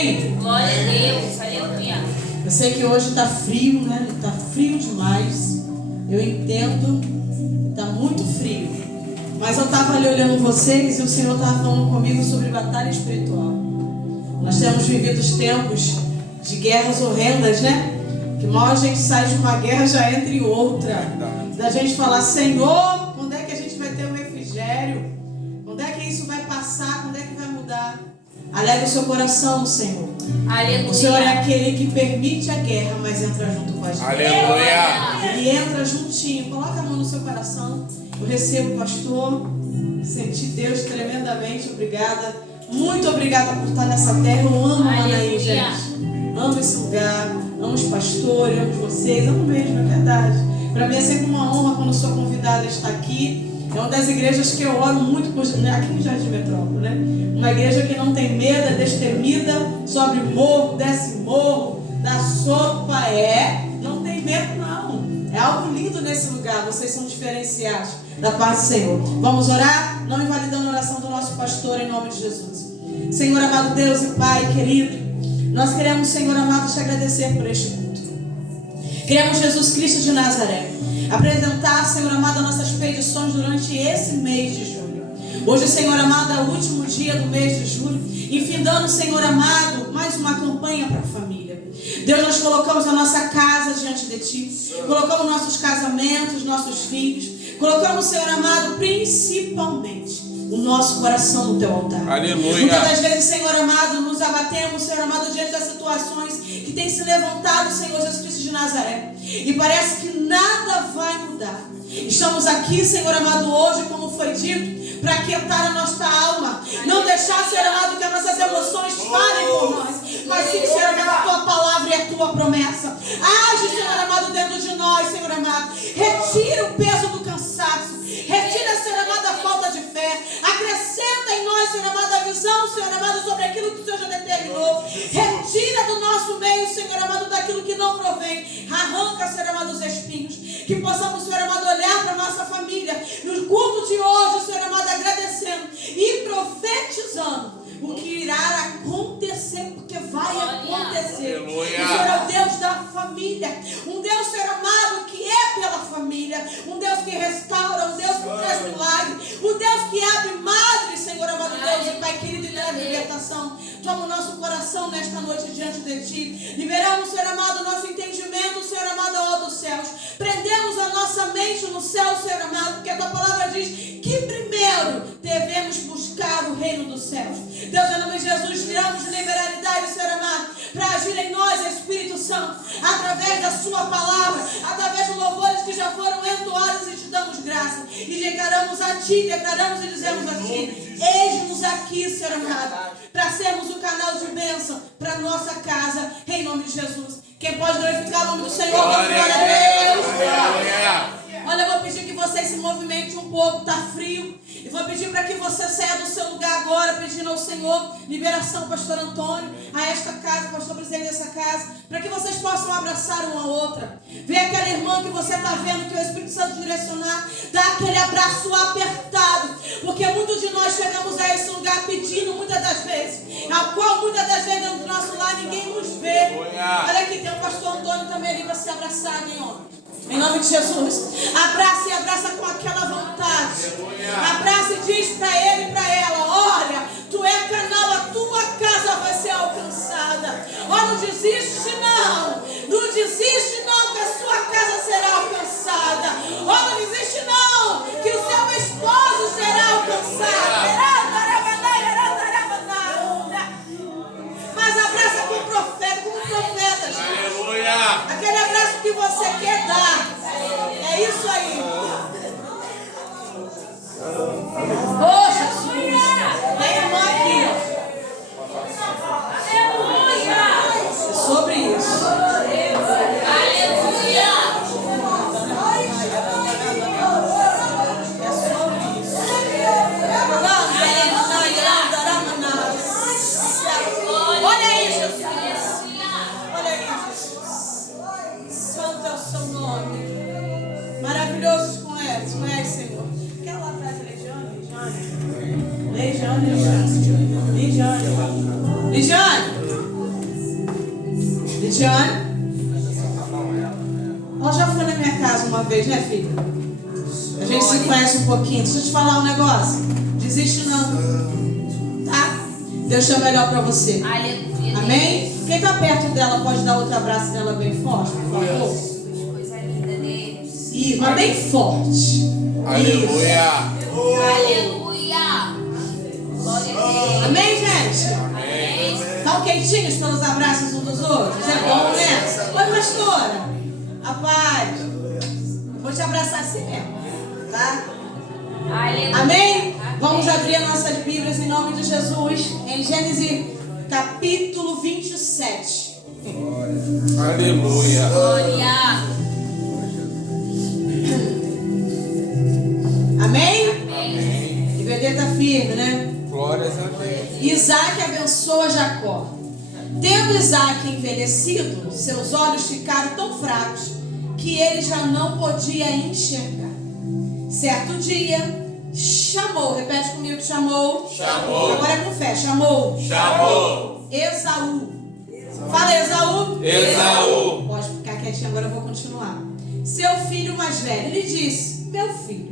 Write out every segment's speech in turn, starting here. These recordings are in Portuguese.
Glória a Deus, aleluia. Eu sei que hoje está frio, né? Está frio demais. Eu entendo que está muito frio. Mas eu estava ali olhando vocês e o Senhor estava falando comigo sobre batalha espiritual. Nós temos vivido os tempos de guerras horrendas, né? Que mal a gente sai de uma guerra, já entra em outra. Da gente falar, Senhor, quando é que a gente vai ter um refrigério? Quando é que isso vai passar? Quando é que vai mudar? Alegre o seu coração, Senhor. Aleluia. O Senhor é aquele que permite a guerra, mas entra junto com a gente. Aleluia. Ele entra juntinho. Coloca a mão no seu coração. Eu recebo, pastor. Senti Deus tremendamente. Obrigada. Muito obrigada por estar nessa terra. Eu amo Manaí, gente. Amo esse lugar. Amo os pastores, amo vocês. Amo mesmo, é verdade. Para mim é sempre uma honra quando sou convidada a estar aqui. É uma das igrejas que eu oro muito por, aqui no Jardim Metrópole, né? Uma igreja que não tem medo, é destemida, sobe morro, desce morro, dá sopa, não tem medo não. É algo lindo nesse lugar, vocês são diferenciados da paz do Senhor. Vamos orar? Não invalidando a oração do nosso pastor em nome de Jesus. Senhor amado Deus e Pai querido, nós queremos, Senhor amado, te agradecer por este culto. Queremos Jesus Cristo de Nazaré apresentar, Senhor amado, nossas petições durante esse mês de julho. Hoje, Senhor amado, é o último dia do mês de julho, enfindando, Senhor amado, mais uma campanha para a família. Deus, nós colocamos a nossa casa diante de Ti, colocamos nossos casamentos, nossos filhos, colocamos, Senhor amado, principalmente o nosso coração no Teu altar. Aleluia. Muitas das vezes, Senhor amado, nos abatemos, Senhor amado, diante das situações que têm se levantado, Senhor Jesus Cristo de Nazaré, e parece que nada vai mudar. Estamos aqui, Senhor amado, hoje, como foi dito, para aquietar a nossa alma, não deixar, Senhor amado, que as nossas emoções falem por nós, mas sim, Senhor amado, a Tua palavra e a Tua promessa. Age, Senhor amado, dentro de nós, Senhor amado. Retira o peso do cansaço, retira, Senhor amado, a falta de fé, acrescenta em nós, Senhor amado, a visão, Senhor amado, sobre aquilo que o Senhor já determinou. Retira do nosso meio, Senhor amado, daquilo que não provém. Arranca, Senhor amado, os espinhos. Que possamos, Senhor amado, olhar para a nossa família no culto de hoje, Senhor amado, agradecendo e profetizando o que irá acontecer, porque vai acontecer. Aleluia. O Senhor é o Deus da família, um Deus, Senhor amado, que é pela família, um Deus que restaura, um Deus que traz milagre, um Deus que abre madres, Senhor amado, Deus e Pai querido, e traz libertação. Toma o nosso coração nesta noite diante de Ti. Liberamos, Senhor amado, o nosso entendimento, Senhor amado, ó dos céus. Prendemos a nossa mente no céu, Senhor amado, porque a Tua palavra diz que primeiro devemos buscar o reino dos céus. Deus, em nome de Jesus, tiramos de liberalidade, Senhor amado, para agir em nós, Espírito Santo, através da Sua palavra, através de louvores que já foram entoados e Te damos graça. E declaramos a Ti, declaramos e dizemos a Ti, eis-nos aqui, Senhor amado, para sermos o canal de bênção para a nossa casa, em nome de Jesus. Quem pode glorificar o nome do Senhor? Glória a Deus. Olha, eu vou pedir que você se movimente um pouco, está frio. E vou pedir para que você saia do seu lugar agora, pedindo ao Senhor liberação, pastor Antônio, a esta casa, pastor presidente dessa casa, para que vocês possam abraçar uma a outra. Vê aquela irmã que você está vendo, que o Espírito Santo direcionar, dá aquele abraço apertado, porque muitos de nós chegamos a esse lugar pedindo muitas das vezes, a qual muitas das vezes dentro do nosso lar ninguém nos vê. Olha aqui, tem o pastor Antônio também ali para se abraçar, hein, homem? Em nome de Jesus, abraça e abraça com aquela vontade. Abraça e diz para ele e para ela: olha, tu é canal, a tua casa vai ser alcançada. Ó, não desiste não, não desiste não, que a sua casa será alcançada. Ó, não desiste não, que o seu esposo será alcançado. Mas abraça com o profeta, como profetas. Aquele abraço que você quer dar. É isso aí. Oh, Jesus. Vem a mão aqui. É sobre isso. Olha aí, Jesus. Olha aí, Jesus. Santo é o seu nome. Maravilhoso Cristiane. Ela já foi na minha casa uma vez, né, filha? A gente se conhece um pouquinho. Deixa eu te falar um negócio. Desiste não. Tá? Deus tem o melhor pra você. Aleluia. Amém? Quem está perto dela pode dar outro abraço nela bem forte, por favor? Coisa linda dele. Isso, mas bem forte. Aleluia. Aleluia. Glória a Deus. Amém, gente? Amém. Estão quentinhos pelos abraços uns dos outros? É bom, né? Oi, pastora. Rapaz, vou te abraçar assim mesmo, tá? Aleluia. Amém? Vamos abrir as nossas Bíblias em nome de Jesus, em Gênesis capítulo 27. Aleluia. Glória. Amém? Amém. E o bebê está firme, né? Glórias a Deus. Isaac abençoa Jacó. Tendo Isaac envelhecido, seus olhos ficaram tão fracos que ele já não podia enxergar. Certo dia, chamou, repete comigo, chamou. Chamou. Agora é com fé, chamou. Chamou. Esaú. Fala, Esaú. Esaú. Pode ficar quietinho, agora eu vou continuar. Seu filho mais velho. Ele disse, meu filho.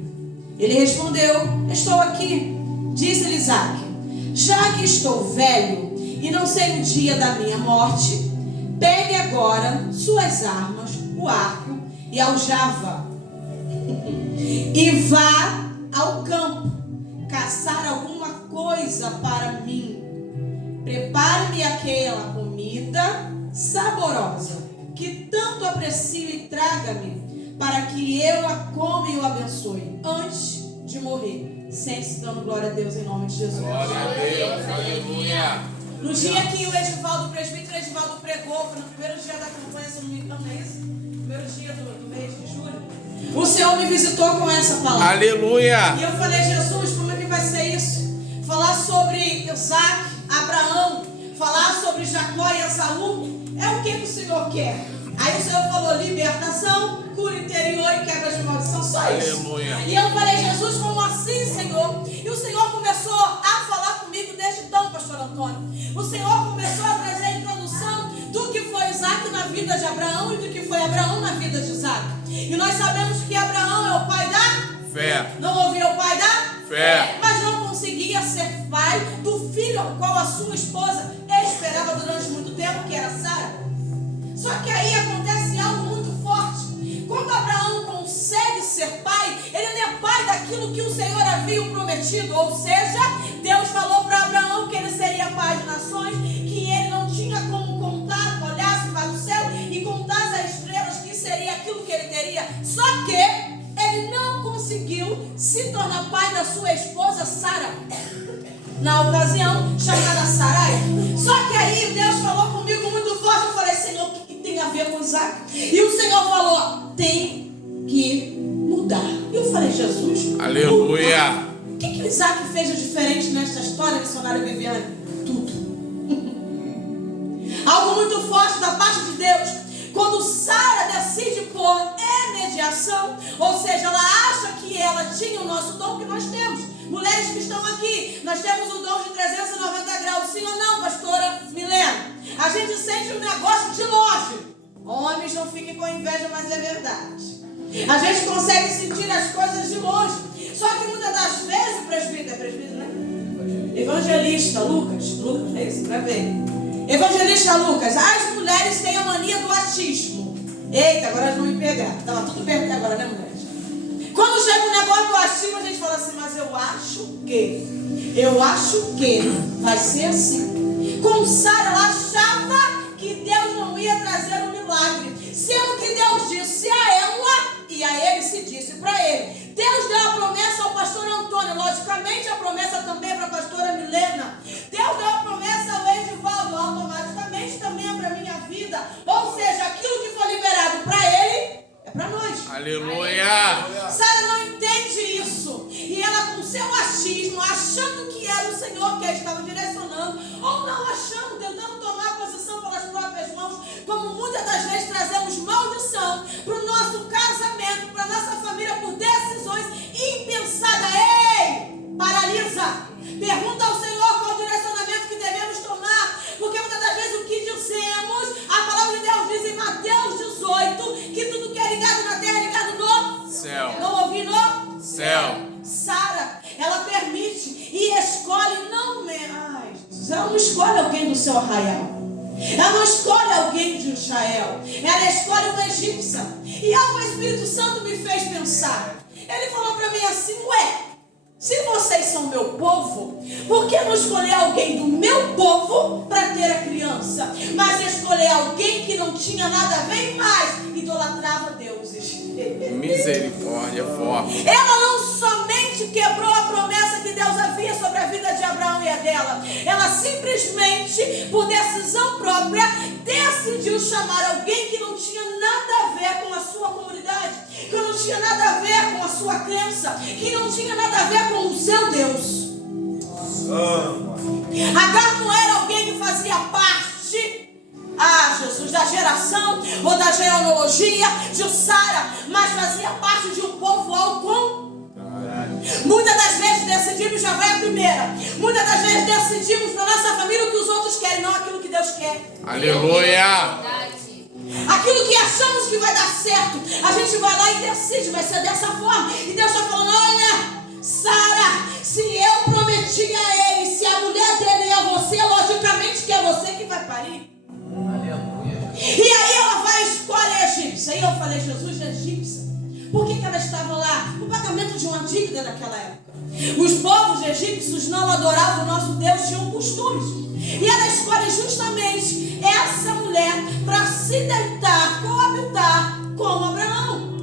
Ele respondeu, estou aqui. Disse-lhe Isaac, já que estou velho e não sei o dia da minha morte, pegue agora suas armas, o arco e a aljava, e vá ao campo caçar alguma coisa para mim. Prepare-me aquela comida saborosa que tanto aprecio e traga-me, para que eu a coma e o abençoe antes de morrer. Sente-se dando glória a Deus em nome de Jesus. Glória a Deus. Aleluia. No dia que o Edivaldo, o presbítero Edivaldo pregou, foi no primeiro dia da campanha, se não me engano, não é isso? Primeiro dia do mês de julho. O Senhor me visitou com essa palavra. Aleluia. E eu falei, Jesus, como é que vai ser isso? Falar sobre Isaac, Abraão, falar sobre Jacó e Esaú, é o que o Senhor quer. Aí o Senhor falou, libertação, cura interior e quebra de maldição, só isso. Aleluia. E eu falei, Jesus, como assim, Senhor? E o Senhor começou a falar comigo desde então, pastor Antônio. O Senhor começou a trazer a introdução do que foi Isaac na vida de Abraão e do que foi Abraão na vida de Isaac. E nós sabemos que Abraão é o pai da Fé. Não ouviu o pai da Fé. Mas não conseguia ser pai do filho ao qual a sua esposa esperava durante muito tempo, que era Sara. Só que aí acontece algo muito forte. Quando Abraão consegue ser pai, ele não é pai daquilo que o Senhor havia prometido. Ou seja, Deus falou para Abraão que ele seria pai de nações, que ele não tinha como contar, olhasse para o céu e contasse as estrelas, que seria aquilo que ele teria. Só que ele não conseguiu se tornar pai da sua esposa Sara, na ocasião chamada Sarai. Só que aí Deus falou comigo muito forte. Eu falei, Senhor, o que tem a ver com Isaac? E o Senhor falou, tem que mudar. E eu falei, Jesus, Aleluia. mudar? O que o Isaac fez de diferente nesta história, missionária Viviane? Tudo. Algo muito forte da parte de Deus. Quando Sara decide pôr mediação, ou seja, ela acha que ela tinha o nosso dom que nós temos. Mulheres que estão aqui, nós temos o dom de 390 graus, sim ou não, pastora Milena? A gente sente um negócio de longe. Homens, não fiquem com inveja, mas é verdade. A gente consegue sentir as coisas de longe. Só que muitas das vezes, presbítero, né? Evangelista Lucas, é isso, vai ver. Evangelista Lucas, as mulheres têm a mania do achismo. Eita, agora elas vão me pegar. Estava tudo bem até agora, né, mulheres? Quando chega o negócio do achismo, a gente fala assim, mas eu acho que vai ser assim. Com Sara, ela achava que Deus não ia trazer um milagre, sendo que Deus disse a ela e a ele se disse para ele. Deus deu a promessa ao pastor Antônio, logicamente a promessa também para a pastora Milena. Deus deu a promessa ao Edivaldo, automaticamente também é para a minha vida. Ou seja, aquilo que foi liberado para ele é para nós. Aleluia. Sara não entende isso. E ela, com seu achismo, achando que era o Senhor que a estava direcionando, ou não achando, tentando tomar posição pelas próprias mãos, como muitas das vezes trazemos maldição para o nosso casamento, para a nossa família, por decisões impensadas. Ei, paralisa. Pergunta ao Senhor qual o direcionamento que devemos tomar, porque muitas das vezes o que dizemos, a palavra de Deus seu arraial. Ela não escolhe alguém de Israel, ela escolhe uma egípcia. E algo o Espírito Santo me fez pensar. Ele falou para mim assim: ué, se vocês são meu povo, por que não escolher alguém do meu povo para ter a criança? Mas escolher alguém que não tinha nada a ver e mais, idolatrava deuses. Misericórdia, forte. Ela não somente quebrou a promessa que Deus havia sobre a vida de Abraão e a dela, ela simplesmente, por decisão própria, decidiu chamar alguém que não tinha nada a ver com a sua comunidade, que não tinha nada a ver com a sua crença, que não tinha nada a ver com o seu Deus. Agar não era alguém que fazia parte, Jesus, da geração ou da genealogia de Sara, mas fazia parte de um povo ao contrário. Muitas das vezes decidimos, já vai a primeira, muitas das vezes decidimos para nossa família o que os outros querem, não aquilo que Deus quer. Aleluia. Aquilo que achamos que vai dar certo, a gente vai lá e decide, vai ser dessa forma. E Deus está falando: olha, Sara, se eu prometi a ele, se a mulher dele é você, logicamente que é você que vai parir. E aí ela vai e escolhe a egípcia. E eu falei: Jesus, egípcia, por que ela estava lá? O pagamento de uma dívida naquela época. Os povos egípcios não adoravam o nosso Deus, tinham costumes. E ela escolhe justamente essa mulher para se deitar, coabitar com Abraão.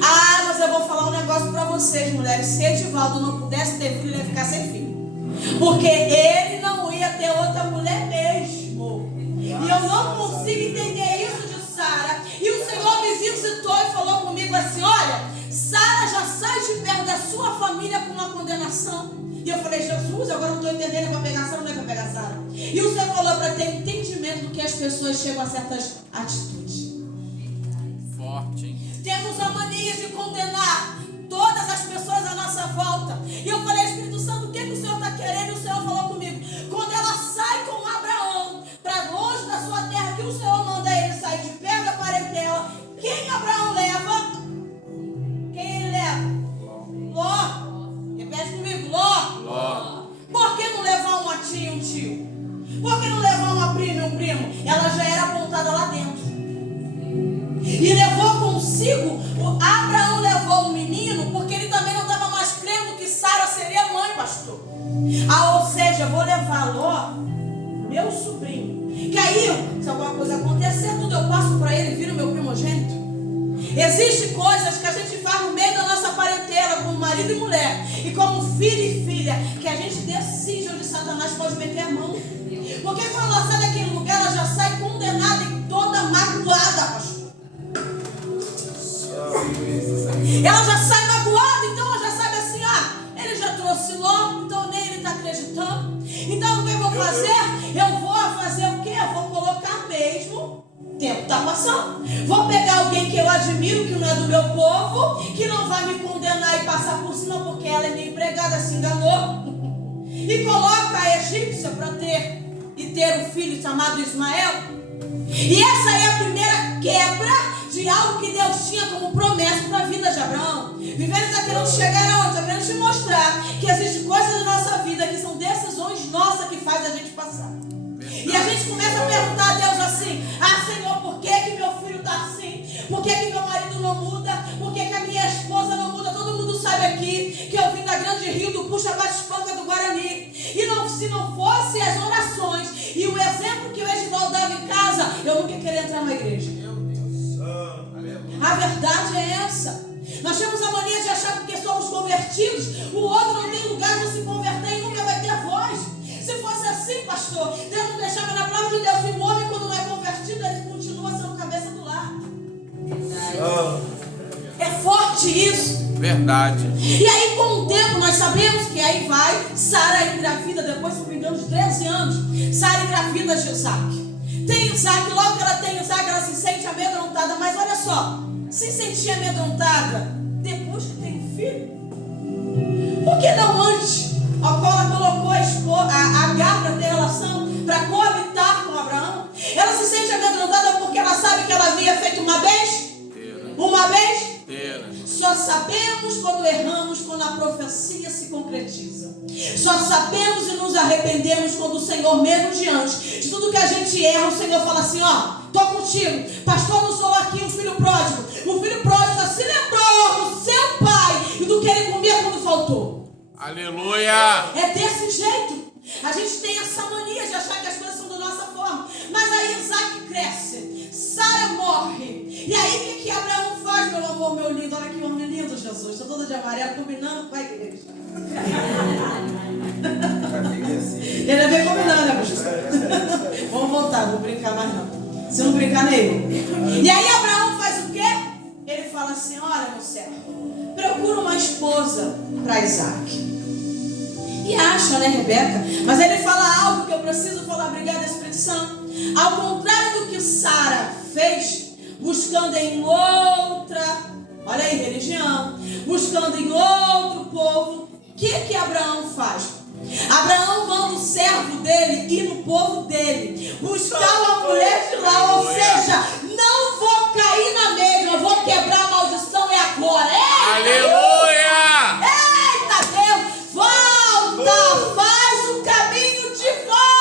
Mas eu vou falar um negócio para vocês, mulheres. Se Edivaldo não pudesse ter filho, ele ia ficar sem filho. Porque ele não ia ter outra mulher mesmo. E eu não consigo entender isso de Sara. E o Senhor me visitou e falou comigo assim: olha, Sara já sai de perto da sua família com uma condenação. E eu falei: Jesus, agora não estou entendendo, é para pegar Sara ou não é para pegar Sara? E o Senhor falou para ter entendimento do que as pessoas chegam a certas atitudes. Forte, hein? Temos a mania de condenar todas as pessoas à nossa volta. E eu falei: Espírito Santo, o que o Senhor está querendo? E o Senhor falou comigo: quando ela sai com Abraão para longe da sua terra, que o Senhor manda ele sair de perto da parentela, quem Abraão leva? Quem ele leva? Ló. Repete comigo: Ló. Por que não levar uma tia e um tio? Por que não levar uma prima e um primo? Ela já era apontada lá dentro. E levou consigo, Abraão levou o menino, porque ele também não estava mais crendo que Sara seria mãe, pastor. Ou seja, vou levar Ló, meu sobrinho, que aí, se alguma coisa acontecer, tudo eu passo para ele, vira o meu primogênito. Existem coisas que a gente faz no meio da nossa parentela, como marido e mulher, e como filho e filha, que a gente decide onde Satanás pode meter a mão. Porque quando ela sai daquele lugar, ela já sai condenada e toda magoada, pastor. Ela já sai magoada, então ela já sabe assim: ele já trouxe Ló, então nem ele está acreditando. Então o que eu vou fazer? Eu vou fazer o quê? Eu vou colocar mesmo. O tempo está passando. Vou pegar alguém que eu admiro, que não é do meu povo, que não vai me condenar e passar por cima, porque ela é minha empregada, se enganou. E coloca a egípcia para ter um filho chamado Ismael. E essa é a primeira quebra de algo que Deus tinha como promessa para a vida de Abraão. Vivendo está querendo chegar aonde? Está querendo te mostrar que existem coisas na nossa vida que são decisões nossas que faz a gente passar. E a gente começa a perguntar a Deus assim: Senhor, por que meu filho está assim? Por que meu marido não muda? Por que a minha esposa não muda? Todo mundo sabe aqui que eu vim da Grande Rio, do Puxa Bate-Espanca do Guarani. E se não fosse as orações e o exemplo que o Edivaldo dava em casa, eu nunca queria entrar na igreja. A verdade é essa. Nós temos a mania de achar que porque somos convertidos, o outro não tem lugar de se converter e nunca vai ter voz. Se fosse assim, pastor, Deus não deixava na palavra de Deus que o homem, quando não é convertido, ele continua sendo cabeça do lar. É forte isso. Verdade. E aí, com o tempo, nós sabemos que aí vai Sara engravida, depois, se não me engano, de 13 anos, Sara engravida de Isaac. Tem Isaac, logo que ela tem Isaac, ela se sente amedrontada. Mas olha só, se sentir amedrontada depois que tem filho, por que não antes? Ao qual ela colocou a Agar para ter relação, para coabitar com Abraão. Ela se sente amedrontada porque ela sabe que ela havia feito uma vez. Só sabemos quando erramos, quando a profecia se concretiza. Só sabemos e nos arrependemos quando o Senhor, mesmo diante de tudo que a gente erra, o Senhor fala assim, ó, tô contigo. Pastor, não sou aqui o filho pródigo. O filho pródigo se lembrou do seu pai e do que ele comia quando faltou. Aleluia. É desse jeito. A gente tem essa mania de achar que as coisas são da nossa forma. Mas aí Isaac cresce, Sara morre. E aí o que Abraão faz, meu amor, meu lindo? Olha que homem lindo, Jesus. Estou toda de amarelo, combinando com a igreja. Ele é bem combinando, né, pastor? Vamos voltar, não vou brincar mais não. Se não brincar nele. E aí Abraão faz o quê? Ele fala assim, olha meu servo, procura uma esposa para Isaac. E acha, né, Rebeca? Mas ele fala algo que eu preciso falar, obrigada, Espírito Santo. Ao contrário do que Sara fez, buscando em outra, olha aí, religião, buscando em outro povo, o que Abraão faz? Abraão manda o servo dele ir no povo dele, buscar uma mulher de lá, ou seja, não vou cair na mesma, vou quebrar a maldição, é agora. Aleluia! Eita Deus, volta, faz o caminho de volta.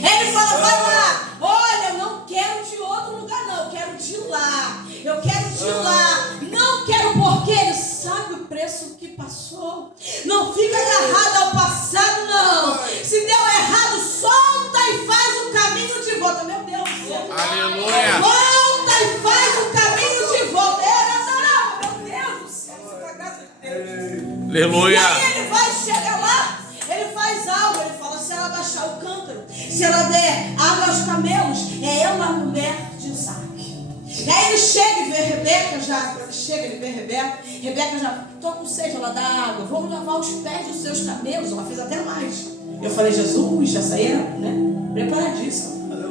Ele fala, vai lá, olha, eu não quero de outro lugar não, eu quero de lá, eu quero de lá, não quero porque ele sabe o preço que passou. Não fica agarrado ao passado não, se deu errado, solta e faz o caminho de volta. Meu Deus do céu. Aleluia. Volta e faz o caminho de volta. Meu Deus do céu, essa graça de Deus. Aleluia. E aí ele vai, chega lá, ele faz algo, ele fala, se ela baixar o cântaro, se ela der água aos camelos, é ela a mulher de Isaac. E aí ele chega e vê Rebeca já, quando ele chega ele vê Rebeca já, tô com sede, ela dá água, vamos lavar os pés dos seus camelos, ela fez até mais. Eu falei, Jesus, já saíram, né? Preparadíssimo.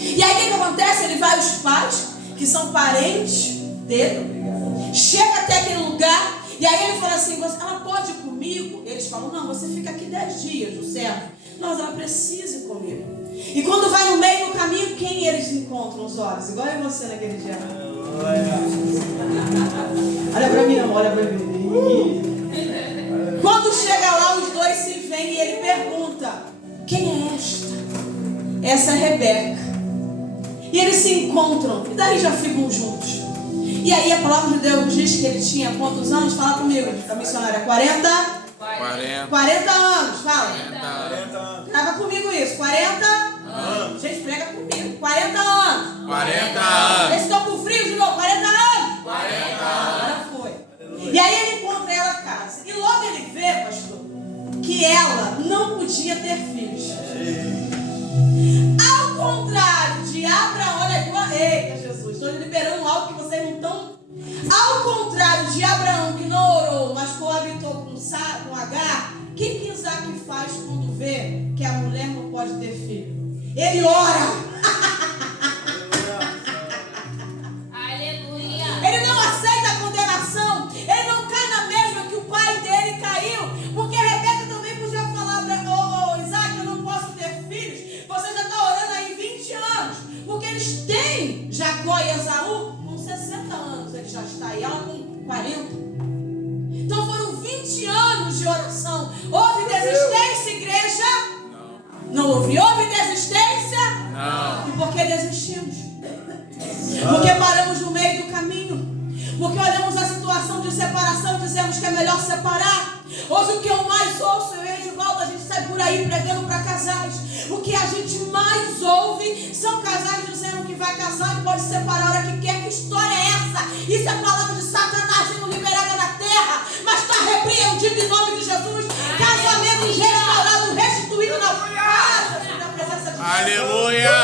E aí o que acontece? Ele vai aos pais, que são parentes dele, chega até aquele lugar, e aí ele fala assim, ela pode ir comigo? Eles falam, não, você fica aqui 10 dias, o servo. Mas ela precisa ir comigo. E quando vai no meio do caminho, quem eles encontram os olhos? Igual é você naquele dia. Olha pra mim, amor, olha pra mim. Quando chega lá, os dois se veem e ele pergunta, quem é esta? Essa é Rebeca. E eles se encontram, e daí já ficam juntos. E aí a palavra de Deus diz que ele tinha quantos anos? Fala comigo, a missionária, 40 anos, fala. 40 anos. Grava comigo isso, 40 anos. Gente, prega comigo, 40 anos. 40 anos. Eles estão com frio de novo, 40 anos. 40 anos. Agora foi. E aí ele encontra ela em casa. E logo ele vê, pastor, que ela não podia ter filhos. Ao contrário de Abraão, olha aqui, eita Jesus, estou liberando algo que vocês não estão. Ao contrário de Abraão, que não orou, mas coabitou com Agar, o que Isaac faz quando vê que a mulher não pode ter filho? Ele ora. Aleluia. Ele não aceita a condenação. Ele não cai na mesma que o pai dele caiu. Porque Rebeca também podia falar para Isaac, eu não posso ter filhos. Você já está orando aí 20 anos. Porque eles têm Jacó e Esaú com 60 anos. Ele já está aí, ela com 40. Então foram 20 anos de oração. Houve desistência, igreja? Não houve. Houve desistência? Não. E por que desistimos? Porque paramos no meio do caminho. Porque olhamos a situação de separação e dizemos que é melhor separar. Hoje o que eu mais ouço, eu e de volta, a gente sai por aí pregando para casais. O que a gente mais ouve são casais dizendo que vai casar e pode separar a hora que quer. Que história é essa? Isso é palavra de Satanás sendo liberada na terra. Mas está repreendido em nome de Jesus. Casamento restaurado, restituído na casa da presença de Deus. Aleluia.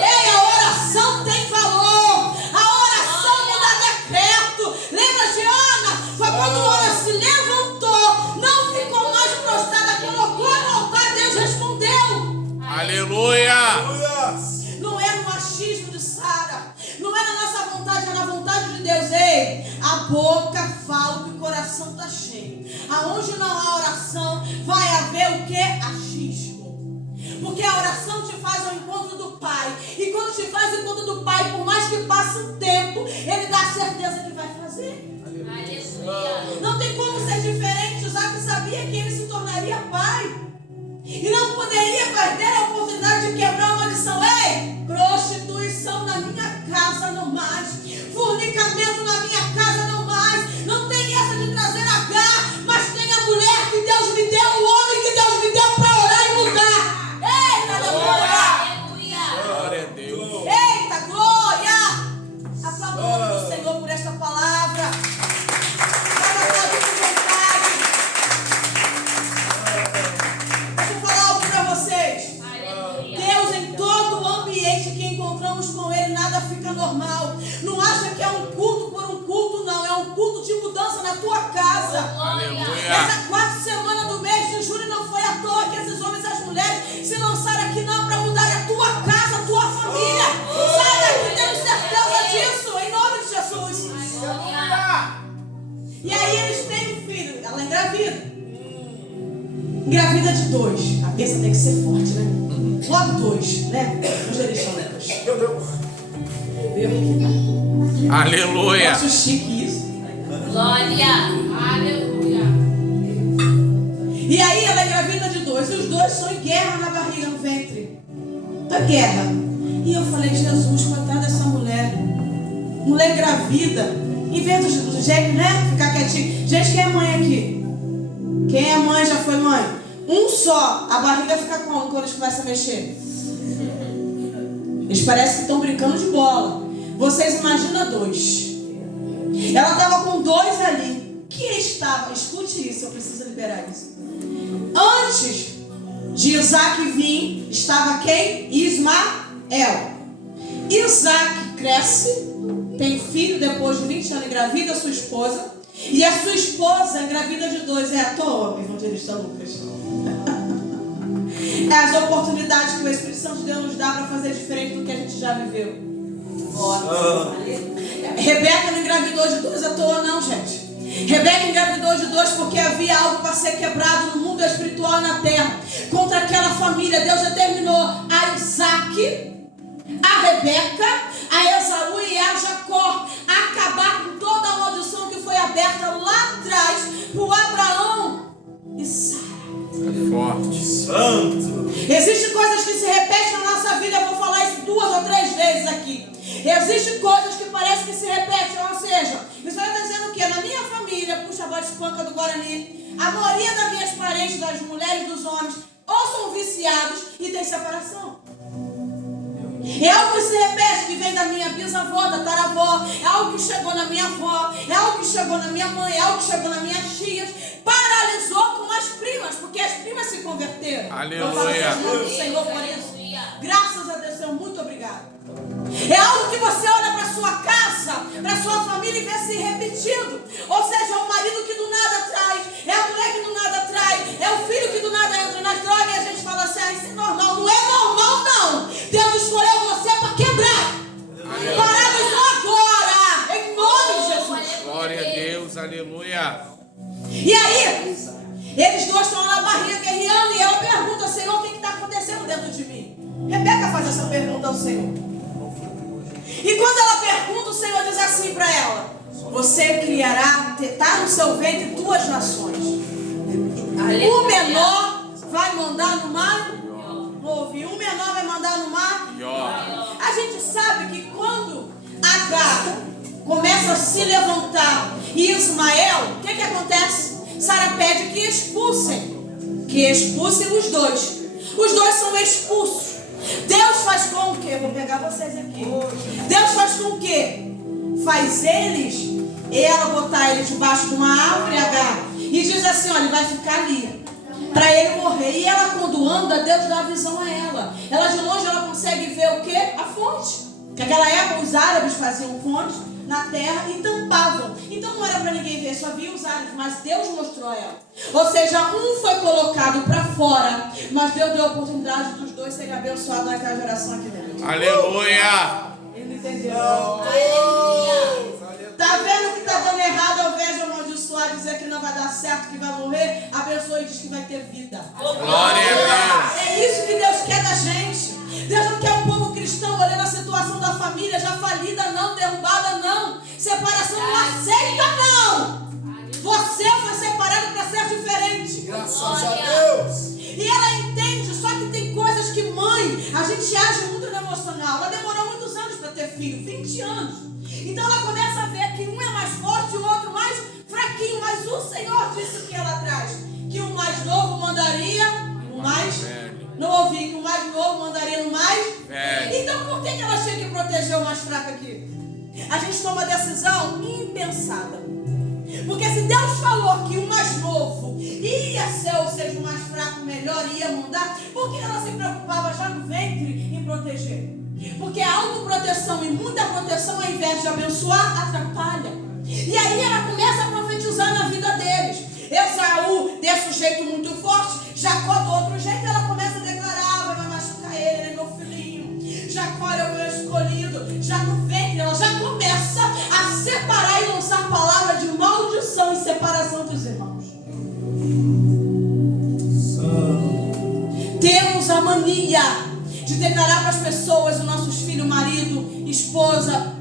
Ei, a oração tem valor. A oração muda decreto. Lembra de Ana? Foi quando Ana se levantou, não ficou mais prostrada, colocou no altar, Deus respondeu. Aleluia. Não é no achismo de Sara, não é na nossa vontade, é na vontade de Deus. Ei, a boca fala que o coração está cheio. Aonde não há oração, vai haver o que? Achismo. Porque a oração te faz ao encontro do Pai. E quando te faz ao encontro do Pai, por mais que certeza que vai fazer. Aleluia. Não tem como ser diferente. Isaac sabia que ele se tornaria pai. E não poderia perder a oportunidade de quebrar a maldição. Ei, prostituição na minha casa não mais. Fornicamento na minha casa não mais. Não tem essa de trazer Agar, mas tem a mulher que Deus me deu, o homem que Deus me deu para orar e mudar. Eita, aleluia. Glória a Deus. Eita, glória. Aplauda o nome do Senhor por esta palavra. Deixa eu falar algo para vocês. Aleluia. Deus, em todo o ambiente que encontramos com Ele, nada fica normal. Não acha que é um culto por um culto, não. É um culto de mudança na tua casa. Aleluia. Essa quarta semana do mês de julho não foi à toa que esses homens e as mulheres se lançaram aqui não para mudar a tua casa, a tua família. Sai daqui, temos certeza disso, em nome de Jesus. E aí eles têm um filho, ela engravida. Engravida de 2. A cabeça tem que ser forte, né? Logo 2, né? Os eles são Aleluia. Acho chique isso. Glória. Aleluia. E aí ela é engravida de 2. E os 2 são em guerra na barriga, no ventre. Da guerra. E eu falei, Jesus, coitada dessa mulher. Mulher engravida. Em vez do jeito, né? Ficar quietinho. Gente, quem é mãe aqui? Quem é mãe já foi mãe? Um só. A barriga fica como quando eles começam a mexer? Eles parecem que estão brincando de bola. Vocês imaginam 2. Ela estava com 2 ali. Que estava, escute isso, eu preciso liberar isso. Antes de Isaac vir, estava quem? Ismael. Isaac cresce, tem filho, depois de 20 anos engravida a sua esposa. E a sua esposa engravida de 2. É à toa, evangelista Lucas. É as oportunidades que o Espírito Santo de Deus nos dá para fazer diferente do que a gente já viveu. Rebeca não engravidou de 2 à toa, não, gente. Rebeca engravidou de 2 porque havia algo para ser quebrado no mundo espiritual e na terra. Contra aquela família, Deus determinou a Isaac, a Rebeca, a Esaú e a Jacó acabar com toda a maldição que foi aberta lá atrás por Abraão e Sara. Forte. Santo. Existem coisas que se repetem na nossa vida. Eu vou falar isso 2 ou 3 vezes aqui. Existem coisas que parecem que se repetem. Ou seja, isso está dizendo o quê? Na minha família, puxa a voz de panca do Guarani, a maioria das minhas parentes, das mulheres, dos homens, ou são viciados e tem separação. É algo que se repete, que vem da minha bisavó, da taravó. É algo que chegou na minha avó. É algo que chegou na minha mãe. É algo que chegou nas minhas tias. Paralisou com as primas, porque as primas se converteram. Aleluia. Eu falo assim, do Senhor por isso. Graças a Deus, Senhor, muito obrigado. É algo que você olha para sua casa, para sua família e vê se repetindo. Ou seja, é o marido que do nada trai, é a mulher que do nada trai, é o filho que do nada entra nas drogas e a gente fala assim, isso é normal. Não é normal, não. Deus escolheu você para quebrar. Paralisou agora, em nome de Jesus. Glória a Deus. Aleluia. E aí, eles 2 estão na barriga guerreando e ela pergunta, Senhor, o que está acontecendo dentro de mim? Rebeca faz essa pergunta ao Senhor. E quando ela pergunta, o Senhor diz assim para ela, você criará, está no seu ventre 2 nações. O menor vai mandar no mar, ouve, o menor vai mandar no mar. A gente sabe que quando Agar começa a se levantar e Ismael, o que acontece? Sara pede que expulsem os 2. Os 2 são expulsos. Deus faz com o quê? Vou pegar vocês aqui. Deus faz com o quê? Faz ela botar ele debaixo de uma árvore, Agar, e diz assim, olha, ele vai ficar ali, para ele morrer. E ela, quando anda, Deus dá a visão a ela. Ela de longe, ela consegue ver o quê? A fonte. Naquela época, os árabes faziam fontes na terra e tampavam. Então não era para ninguém ver, só via os árabes, mas Deus mostrou a ela. Ou seja, um foi colocado para fora, mas Deus deu a oportunidade dos 2 serem abençoados naquela geração aqui dentro. Aleluia. Ele não entendeu. Aleluia. Tá vendo que tá dando errado? Eu vejo amaldiçoar, dizer que não vai dar certo, que vai morrer. Abençoa e diz que vai ter vida. Glória a Deus. É isso que Deus quer da gente. Deus não quer um povo cristão olhando a situação da família já falida, não, derrubada, não. Separa Graças a Deus. E ela entende, só que tem coisas que mãe, a gente age muito no emocional. Ela demorou muitos anos para ter filho, 20 anos. Então ela começa a ver que um é mais forte e o outro mais fraquinho. Mas o Senhor disse o que ela traz? Que o mais novo mandaria o mais velho. Não ouvi, que o mais novo mandaria no mais velho. Então por que ela tinha que proteger o mais fraco aqui? A gente toma decisão impensada. Porque se Deus falou que o mais novo ia ser, ou seja, o mais fraco melhor, ia mandar, por que ela se preocupava já no ventre em proteger? Porque a autoproteção e muita proteção, ao invés de abençoar, atrapalha. E aí ela começa a profetizar na vida deles. Esaú desse jeito muito forte, Jacó do outro jeito, ela começa a declarar: vai machucar ele é meu filhinho, Jacó é o meu escolhido. Já no ventre ela já começa a separar e lançar palavra de maldição e separação dos irmãos. Temos a mania de declarar para as pessoas, os nossos filhos, marido, esposa,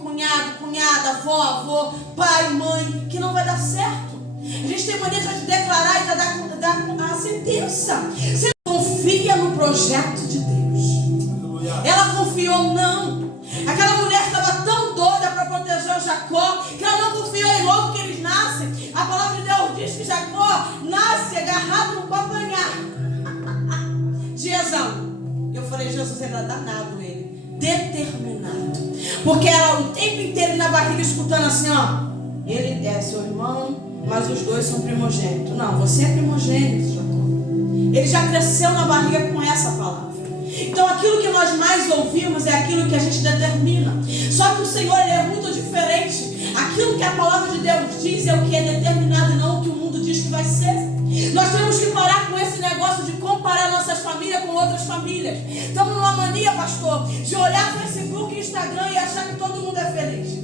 cunhado, cunhada, avó, avô, pai, mãe, que não vai dar certo. A gente tem mania de declarar e de dar a sentença. Você confia no projeto de Deus. Ela confiou não. Aquela mulher estava tão doida para proteger o Jacó que ela não confiou em logo que eles nascem. A palavra de Deus diz que Jacó nasce agarrado no calcanhar de Esaú. Eu falei: Jesus era danado ele, determinado. Porque ela o tempo inteiro na barriga escutando assim, ó: ele é seu irmão, mas os dois são primogênitos. Não, você é primogênito, Jacó. Ele já cresceu na barriga com essa palavra. Então aquilo que nós mais ouvimos é aquilo que a gente determina. Só que o Senhor, ele é muito diferente. Aquilo que a palavra de Deus diz é o que é determinado e não o que o mundo diz que vai ser. Nós temos que parar com esse negócio de comparar nossas famílias com outras famílias. Estamos numa mania, pastor, de olhar Facebook e Instagram e achar que todo mundo é feliz.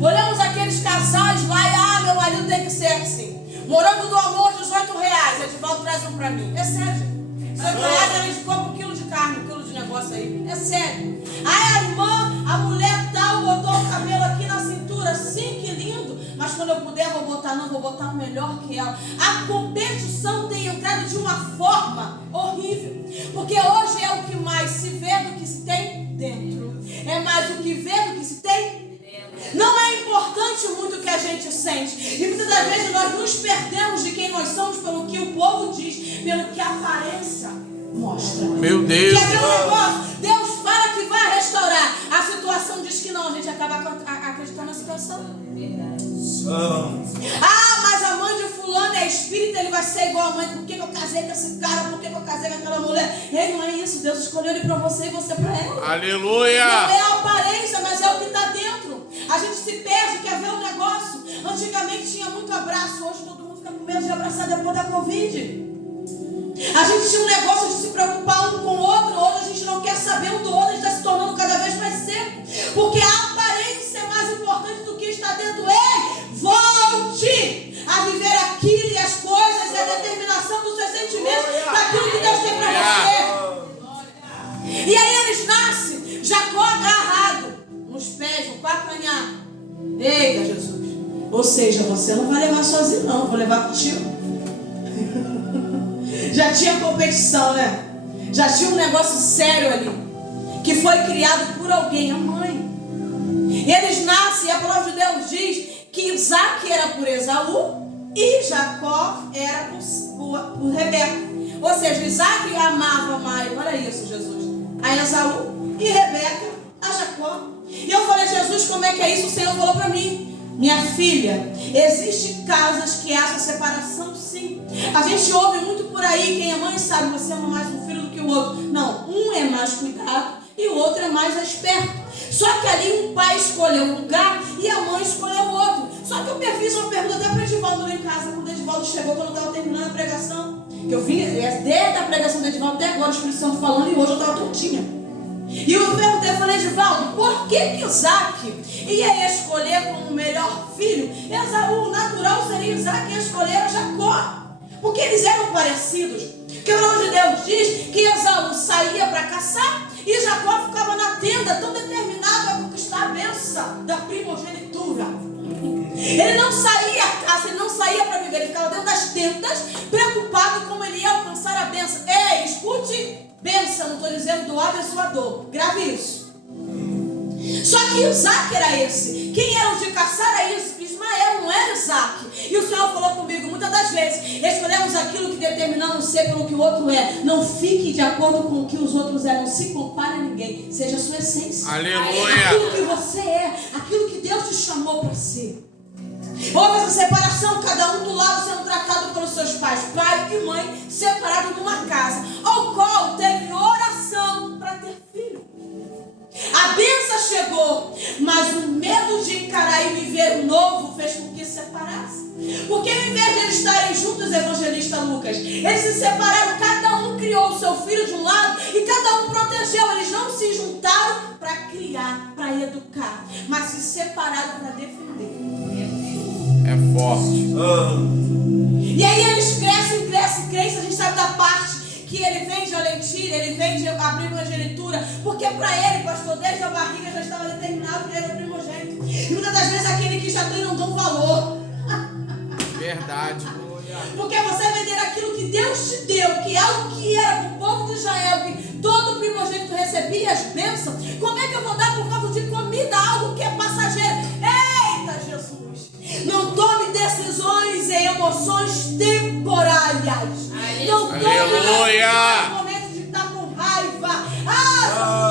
Olhamos aqueles casais lá e meu marido tem que ser assim. Morango do amor, R$18. Edivaldo traz um pra mim. É sério, gente. R$18 a gente compra 1 quilo de carne, 1 quilo de negócio aí. É sério. Aí a irmã, a mulher tal, botou o cabelo aqui na cintura. Sim, que lindo. Mas quando eu puder, vou botar o melhor que ela. A competição tem entrado de uma forma horrível. Porque hoje é o que mais se vê do que se tem dentro. É mais o que vê do que se tem. Não é importante muito o que a gente sente. E muitas das vezes nós nos perdemos de quem nós somos pelo que o povo diz, pelo que a aparência mostra. Meu Deus. Quer ver um negócio? Deus fala que vai restaurar. A situação diz que não. A gente acaba acreditando na situação. Mas a mãe de fulano é espírita, ele vai ser igual a mãe. Por que eu casei com esse cara? Por que eu casei com aquela mulher? Ei, não é isso. Deus escolheu ele para você e você para ela. Aleluia. Não é a aparência, mas é o que está dentro. A gente se perde, quer ver um negócio. Antigamente tinha muito abraço. Hoje todo mundo fica com medo de abraçar depois da Covid. A gente tinha um negócio de se preocupar um com o outro. Hoje a gente não quer saber um do outro. A gente está se tornando cada vez mais seco. Porque a aparência é mais importante do que está dentro. Ei, volte a viver aquilo e as coisas e a determinação dos seus sentimentos daquilo que Deus tem para você. E aí eles nascem, Jacó agarrado nos pés, no calcanhar. Eita, Jesus. Ou seja, você não vai levar sozinho não, vou levar contigo. Já tinha competição, né? Já tinha um negócio sério ali, que foi criado por alguém, a mãe. E eles nascem, e a palavra de Deus diz que Isaac era por Esaú e Jacó era por Rebeca. Ou seja, Isaac amava mais, olha isso, Jesus, a Esaú e Rebeca a Jacó. E eu falei: Jesus, como é que é isso? O Senhor falou para mim: minha filha, existem casas que há essa separação, sim. A gente ouve muito por aí, quem é mãe sabe, você ama mais um filho do que o outro. Não, um é mais cuidado e o outro é mais esperto. Só que ali um pai escolheu um lugar e a mãe escolheu o outro. Só que eu fiz uma pergunta até para o Edivaldo lá em casa, quando o Edivaldo chegou, quando eu estava terminando a pregação. Eu vim desde a pregação do Edivaldo até agora, o Espírito Santo falando, e hoje eu estava tontinha. E eu perguntei, falei: Edivaldo, por que Isaac ia escolher como melhor filho Esaú? Natural seria Isaac ia escolher Jacó, porque eles eram parecidos. Porque a palavra de Deus diz que Esaú saía para caçar e Jacó ficava na tenda, tão determinado a conquistar a bênção da primogenitura. Ele não saía a casa, ele não saía para viver, ele ficava dentro das tendas, preocupado como ele ia alcançar a bênção. Ei, escute, bênção, não estou dizendo do abençoador, grave isso. Só que Isaac era esse. Quem era o de caçar a Ismael, não era Isaac. E o Senhor falou comigo muitas das vezes: escolhemos aquilo que determinamos ser pelo que o outro é. Não fique de acordo com o que os outros é. Não se compare a ninguém. Seja a sua essência. Aleluia. Aquilo que você é, aquilo que Deus te chamou para ser. Houve essa separação, cada um do lado sendo tratado pelos seus pais, pai e mãe, separados numa casa, ao qual teve oração para ter filho. A bênção chegou, mas o medo de encarar e viver o novo fez com que se separasse. Porque ao invés de eles estarem juntos, evangelista Lucas, eles se separaram, cada um criou o seu filho de um lado e cada um protegeu. Eles não se juntaram para criar, para educar, mas se separaram para defender. É forte. E aí eles crescem. A gente sabe da parte que ele vende a lentilha, ele vende a primogenitura, porque para ele, pastor, desde a barriga já estava determinado que ele era o primogênito. E muitas das vezes aquele que já tem não dão valor. Verdade. Porque você vender aquilo que Deus te deu, que é o que era para o povo de Israel, que todo primogênito recebia as bênçãos, como é que eu vou dar por causa de comida, algo que é passageiro? Eita, Jesus! Não tome decisões em emoções temporárias. Não tome decisões no momento de estar com raiva.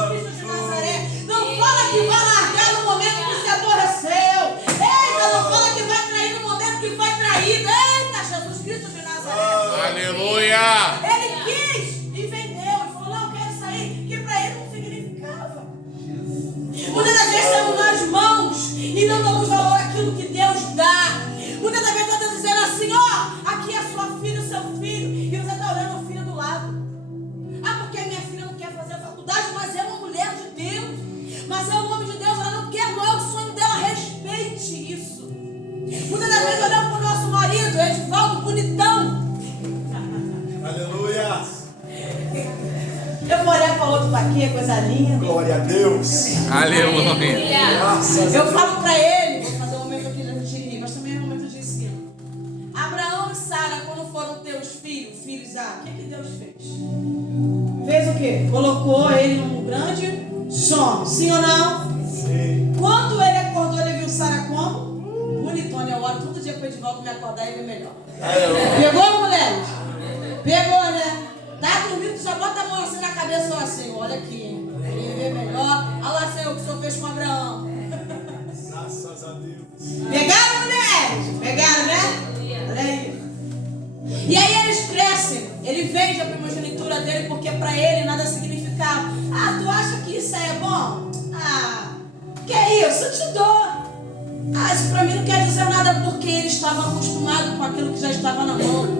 Jesus Cristo de Nazaré. Não fala que vai largar no momento que se aborreceu. Eita, não fala que vai trair no momento que foi traído. Eita, Jesus Cristo de Nazaré. Aleluia. Ele quis e vendeu e falou: não, quero sair, que para ele não significava. Muitas das vezes estamos nas mãos e não damos valor àquilo que Deus dá. Muitas das vezes Deus está dizendo assim: ó, aqui é a sua filha, o seu filho, e você está olhando o filho do lado. Ah, porque minha filha não quer fazer a faculdade, mas é uma mulher de Deus, mas é um homem de Deus, ela não quer, não é o sonho dela, respeite isso. Muitas das vezes olhamos para o nosso marido, Edivaldo, bonitão. Aleluia. Eu vou olhar para outro aqui, coisa linda. Glória a Deus. Aleluia. Graças a Eu Deus. falo para ele, vou fazer um momento aqui de rir, mas também é um momento de ensino. Abraão e Sara, quando foram ter os filhos Isaac, o que Deus fez? Fez o quê? Colocou ele num grande sono, sim ou não? Sim. Quando ele acordou, ele viu Sara como? Bonitona, eu oro todo dia para o Edivaldo me acordar e ver melhor. Pegou, mulheres? Pegou, né? Tá dormindo, já bota a mão assim na cabeça e fala assim: olha aqui, hein? Queria ver melhor. Olha lá, Senhor, o que o Senhor fez com Abraão. Graças a Deus. Pegaram, mulheres? Pegaram, né? Olha aí. E aí eles crescem. Ele vende a primogenitura dele porque para ele nada significava. Ah, tu acha que isso aí é bom? Ah, que é isso? Eu te dou. Ah, isso para mim não quer dizer nada, porque ele estava acostumado com aquilo que já estava na mão.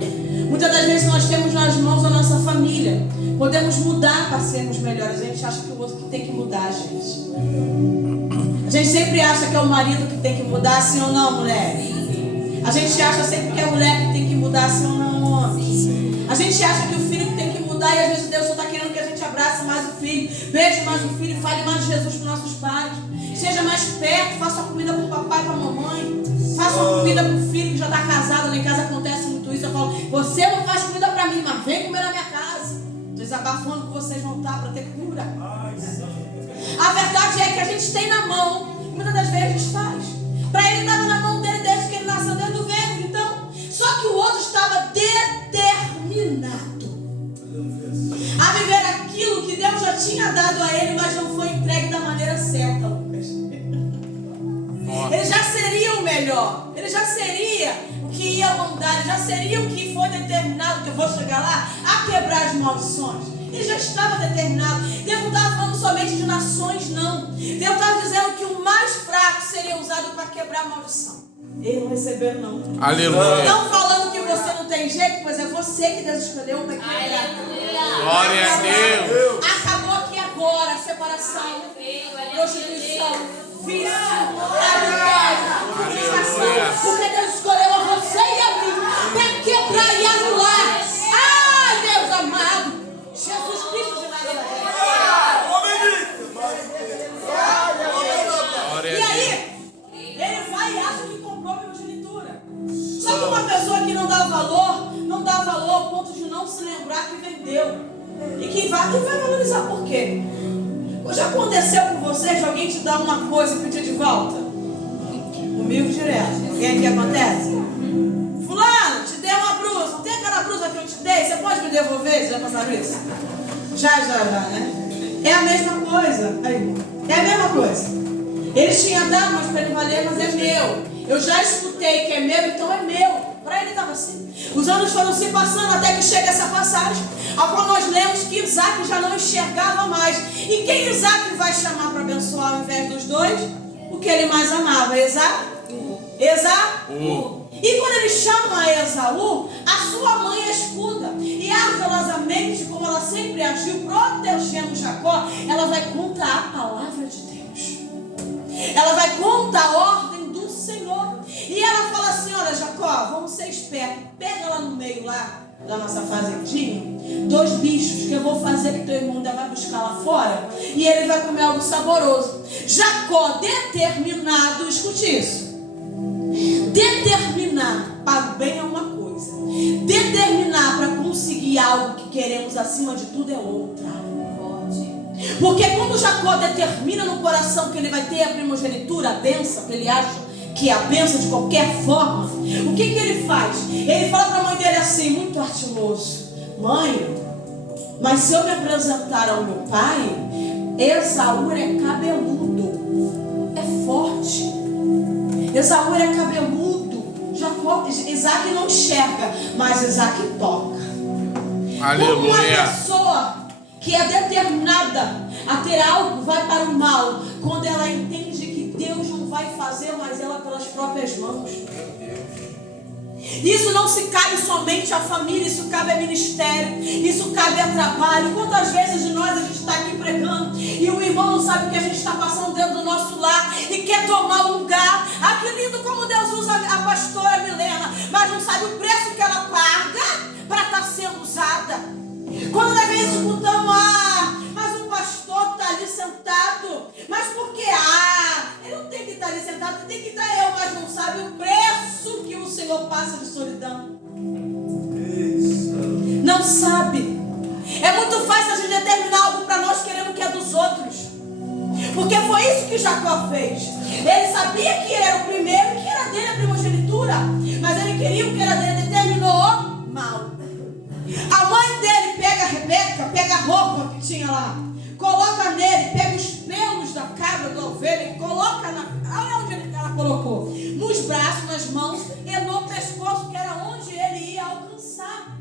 Muitas das vezes nós temos nas mãos a nossa família. Podemos mudar para sermos melhores. A gente acha que o outro que tem que mudar, gente. A gente sempre acha que é o marido que tem que mudar, sim ou não, mulher? A gente acha sempre que é a mulher que tem que mudar, sim ou não, homem? A gente acha que o filho que tem que mudar, e às vezes Deus só está querendo que a gente abrace mais o filho, beije mais o filho, fale mais de Jesus para os nossos pais. Seja mais perto, faça a comida para o papai e para a mamãe. Faça uma comida para o filho que já está casado. Lá em casa acontece muito isso. Eu falo: você não faz comida para mim, mas vem comer na minha casa. Estou desabafando que vocês vão estar para ter cura. A verdade é que a gente tem na mão, muitas das vezes faz. Para ele estava na mão dele desde que ele nasceu dentro do ventre. Então, só que o outro estava determinado a viver aquilo que Deus já tinha dado a ele, mas não foi entregue da maneira certa, Lucas. Ele já seria o melhor, ele já seria o que ia mandar, ele já seria o que foi determinado, que eu vou chegar lá a quebrar as maldições. Ele já estava determinado. Deus não estava falando somente de nações, não. Deus estava dizendo que o mais fraco seria usado para quebrar a maldição. Eles não receberam, não. Aleluia. Não falando que você não tem jeito, pois é você que Deus escolheu para quebrar. Glória a Deus. Acabou aqui agora a separação, prostituição, vício, adultério, fixação. Porque Deus escolheu a você e a mim para quebrar e anular. Ah, Deus amado, Jesus Cristo de Nazaré. Glória E a Deus. aí, ele vai e acha que comprou ponto de não se lembrar que vendeu. E que vai valorizar por quê? Já aconteceu com você de alguém te dar uma coisa e pedir de volta? Comigo direto. Alguém aqui acontece? Fulano, te dei uma blusa. Não tem aquela blusa que eu te dei? Você pode me devolver? Já passaram isso? Já, né? É a mesma coisa. Aí, é a mesma coisa. Ele tinha dado, mas para ele valer, mas é meu. Eu já escutei que é meu, então é meu. Para ele estava assim. Os anos foram se passando até que chega essa passagem, a qual nós lemos que Isaac já não enxergava mais. E quem Isaac vai chamar para abençoar ao invés dos dois? O que ele mais amava? Esaú. E quando ele chama Esaú, a sua mãe escuta. E ardorosamente, como ela sempre agiu, protegendo Jacó, ela vai contra a palavra de Deus. Ela vai contra a ordem do Senhor. E ela fala assim: olha, Jacó, vamos ser espertos. Pega lá no meio lá da nossa fazendinha 2 bichos que eu vou fazer que teu irmão ainda vai buscar lá fora. E ele vai comer algo saboroso. Jacó, determinado, escute isso. Determinar para o bem é uma coisa. Determinar para conseguir algo que queremos acima de tudo é outra. Porque quando Jacó determina no coração que ele vai ter a primogenitura, a bênção, que ele acha que é a bênção de qualquer forma, o que ele faz? Ele fala para a mãe dele assim, muito artiloso: mãe, mas se eu me apresentar ao meu pai, Esaú é cabeludo, é forte. Esaú é cabeludo. Isaac não enxerga, mas Isaac toca. Aleluia. Como uma pessoa que é determinada a ter algo vai para o mal, quando ela entende que Deus não vai fazer, mas ela pelas próprias mãos. Isso não se cabe somente à família, isso cabe a ministério, isso cabe a trabalho. Quantas vezes de nós a gente está aqui pregando e o irmão não sabe o que a gente está passando dentro do nosso lar e quer tomar o lugar. Ah, que lindo como Deus usa a pastora Milena, mas não sabe o preço que ela paga para estar sendo usada. Quando nós vem escutando: mas o pastor está ali sentado, mas por que? Ele não tem que estar ali sentado, tem que estar eu, mas não sabe o preço que o Senhor passa de solidão. Não sabe. É muito fácil a gente determinar algo para nós querendo que é dos outros, porque foi isso que Jacó fez. Ele sabia que ele era o primeiro, que era dele a primogenitura, mas ele queria o que era dele, determinou o mal. A mãe dele pega a Rebeca, pega a roupa que tinha lá, coloca nele, pega os pelos da cabra, da ovelha e coloca olha onde ela colocou, nos braços, nas mãos e no pescoço, que era onde ele ia alcançar.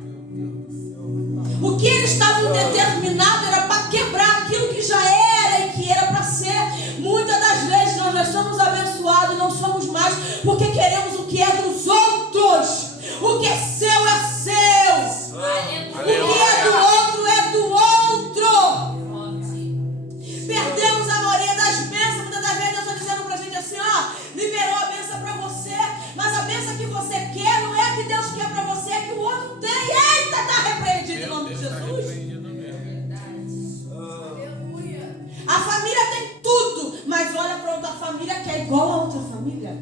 O que eles estavam determinados era para quebrar aquilo que já era e que era para ser. Muitas das vezes nós já somos abençoados e não somos mais porque queremos o que é dos outros. O que é seu é seu. O que é do outro é do outro. Perdemos a maioria das bênçãos. Muitas das vezes Deus está dizendo para a gente assim: liberou a bênção para você, mas a bênção que você quer não é a que Deus quer para você, é que o outro tem. Eita, está repreendido em nome de Jesus. A família tem tudo, mas olha para outra família que é igual a outra família.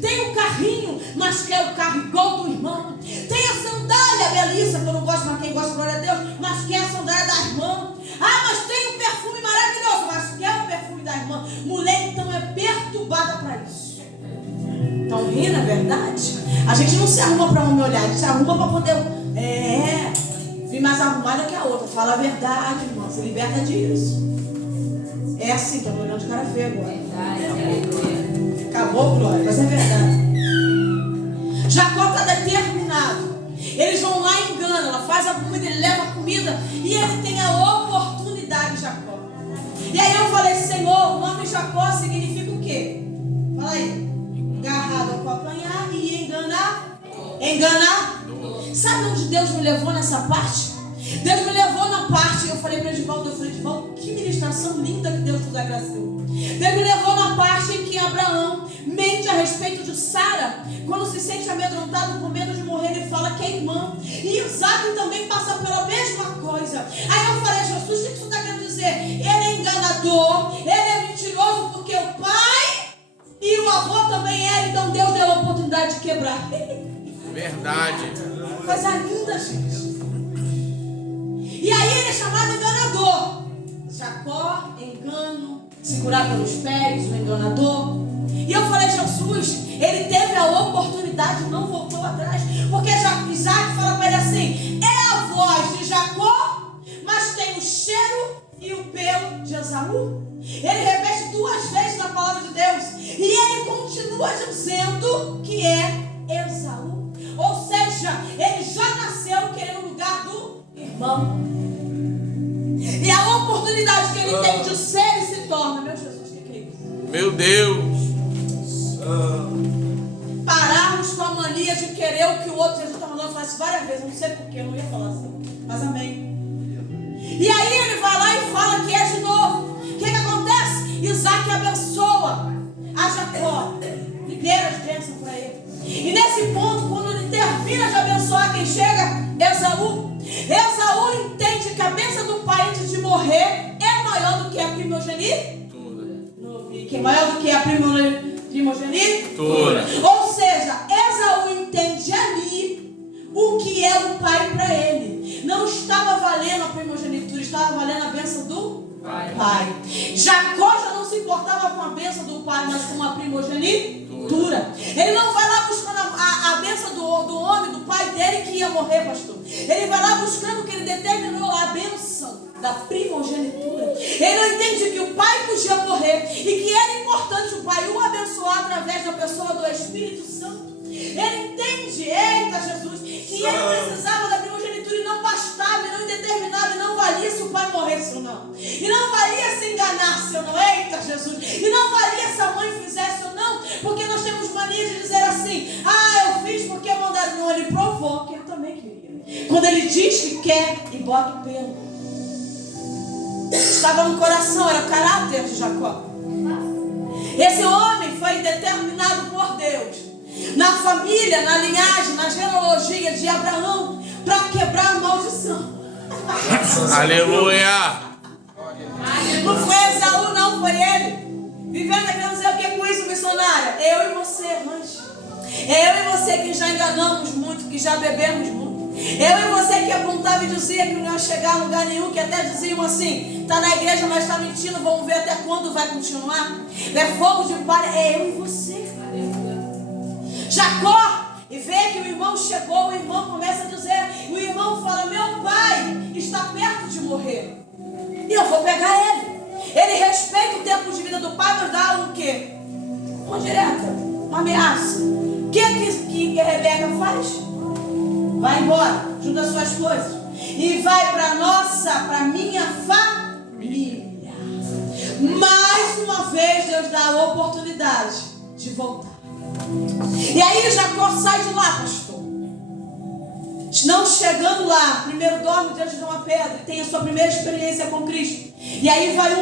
Tem o carrinho, mas quer o carro igual do irmão. Tem a sandália belíssima, que eu não gosto, mas quem gosta, glória a Deus, mas quer a sandália da irmã. Mas tem um perfume maravilhoso, mas quer o perfume da irmã. Mulher, então, é perturbada para isso. Estão rindo, é verdade? A gente não se arruma para homem olhar, a gente se arruma para poder vir mais arrumada que a outra. Fala a verdade, irmão, se liberta disso. É assim, estou olhando de cara feia agora. Acabou, Glória, mas é verdade. Jacó está determinado. Eles vão lá e enganam. Ela faz a comida, ele leva a comida e ele tem a oportunidade, Jacó. E aí eu falei: Senhor, o nome Jacó significa o quê? Fala aí. Agarrado ao calcanhar e enganar. Enganar. Sabe onde Deus me levou nessa parte? Deus me levou na parte, eu falei para Edivaldo, que ministração linda que Deus nos agraciou. Deus me levou na parte em que Abraão mente a respeito de Sara, quando se sente amedrontado com medo de morrer, ele fala que é irmã. E Isaac também passa pela mesma coisa. Aí eu falei: Jesus, o que isso está querendo dizer? Ele é enganador, ele é mentiroso, porque o pai e o avô também era, então Deus deu a oportunidade de quebrar. Verdade. Coisa linda, gente. é chamado enganador. Jacó, engano, segurar pelos pés, o enganador. E eu falei, Jesus, ele teve a oportunidade, não voltou atrás. Porque Isaac fala para ele assim: é a voz de Jacó, mas tem o cheiro e o pelo de Esaú. Ele repete 2 vezes na palavra de Deus. E ele continua dizendo que é Esaú. Ou seja, ele já nasceu querendo o lugar do irmão. E a oportunidade que ele tem de ser e se torna, meu Jesus, o que é isso? Meu Deus. Pararmos com a mania de querer o que o outro. Jesus está mandando falar isso várias vezes, não sei porquê, eu não ia falar assim, mas amém. E aí ele vai lá e fala que é de novo. O que acontece? Isaac abençoa a Jacó, libera as bênçãos para ele. E nesse ponto, quando ele termina de abençoar quem chega, Esaú entende que a bênção do pai antes de morrer é maior do que a primogenitura. Que é maior do que a primogenitura. Ou seja, Esaú entende ali o que é o pai para ele. Não estava valendo a primogenitura, estava valendo a bênção do pai. Jacó já não se importava com a bênção do pai, mas com a primogenitura. Ele não vai lá buscando a bênção do homem, do pai dele que ia morrer, pastor. Ele vai lá buscando o que ele determinou, a bênção da primogenitura. Ele não entende que o pai podia morrer e que era importante o pai o abençoar através da pessoa do Espírito Santo. Ele entende, eita Jesus, que ele precisava da primogenitura e não bastava, e não determinava, e não valia se o pai morresse ou não. E não valia se enganasse ou não, eita Jesus. E não valia se a mãe fizesse ou não, porque nós temos mania de dizer assim: eu fiz porque mandaram. Não, ele provou que eu também queria. Quando ele diz que quer e bota o pelo. Estava no coração, era o caráter de Jacó. Esse homem foi determinado por Deus, na família, na linhagem, na genealogia de Abraão, para quebrar a maldição. Aleluia. Não foi Esaú, não, foi ele. Vivendo aqui, não sei o que com isso, missionária. Eu e você, rancho. Eu e você que já enganamos muito, que já bebemos muito. Eu e você que apontava e dizia que não ia chegar a lugar nenhum, que até diziam assim: está na igreja, mas está mentindo, vamos ver até quando vai continuar. É fogo de palha, é eu e você. Jacó, e vê que o irmão chegou, o irmão começa a dizer, o irmão fala: meu pai está perto de morrer, e eu vou pegar ele. Ele respeita o tempo de vida do pai, mas dá um quê? Uma direta, uma ameaça. O que a Rebeca faz? Vai embora, junta as suas coisas e vai para minha família. Mais uma vez Deus dá a oportunidade de voltar. E aí Jacó sai de lá, pastor. Não chegando lá, primeiro dorme diante de uma pedra, tem a sua primeira experiência com Cristo. E aí vai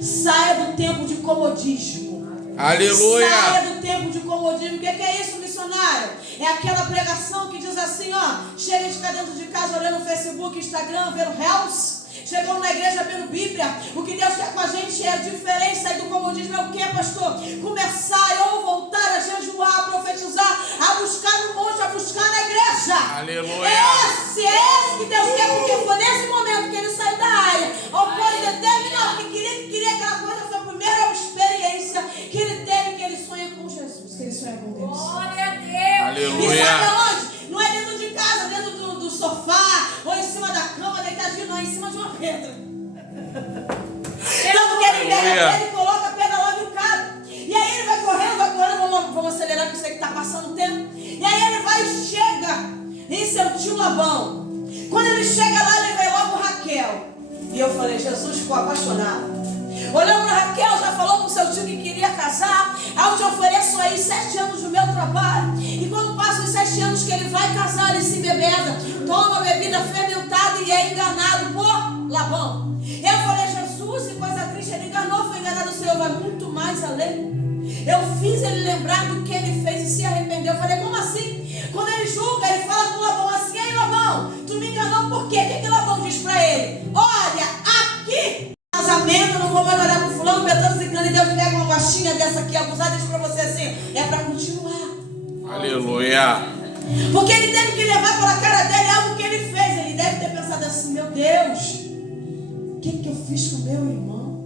saia do tempo de comodismo. Aleluia. Saia do tempo de comodismo. O que é isso, missionário? É aquela pregação que diz assim, chega de ficar dentro de casa olhando Facebook, Instagram, vendo Reels. Chegamos na igreja vendo Bíblia. O que Deus quer com a gente é diferente. Sair do comodismo é o que, pastor? Começar ou voltar a jejuar, a profetizar, a buscar no monte, a buscar na igreja. Aleluia. Esse que Deus quer, porque foi nesse momento que ele saiu da área, ao qual ele determinou que queria aquela coisa. Foi a primeira experiência que ele teve, que ele sonha com Jesus, que ele sonha com Deus. Glória a Deus. Aleluia. E sabe aonde? Não é dentro de casa, dentro do sofá, ou em cima da cama, deitadinho, não, é em cima de uma pedra. Tanto que ele pega a pedra e coloca a pedra lá no cara. E aí ele vai correndo, vamos acelerar que eu sei que está passando o tempo. E aí ele vai e chega em seu tio Labão. Quando ele chega lá, ele vê logo Raquel. E eu falei, Jesus ficou apaixonado. Olhando para Raquel, já falou com seu tio que queria casar. Eu te ofereço aí 7 anos do meu trabalho. E quando passam os 7 anos que ele vai casar, ele se embebeda, toma bebida fermentada e é enganado por Labão. Eu falei, Jesus, que coisa triste, ele enganou, foi enganado. O Senhor vai muito mais além. Eu fiz ele lembrar do que ele fez e se arrependeu. Eu falei, como assim? Quando ele julga, ele fala com Labão assim: ei, Labão, tu me enganou por quê? O que Labão diz para ele? Olha, aqui, casamento, não vou mais olhar pro fulano, betando, zicando, e Deus pega uma baixinha dessa aqui, abusada, e diz para você assim: é para continuar. Aleluia. Porque ele teve que levar pela cara dele algo que ele fez. Ele deve ter pensado assim: meu Deus, fiz com meu irmão?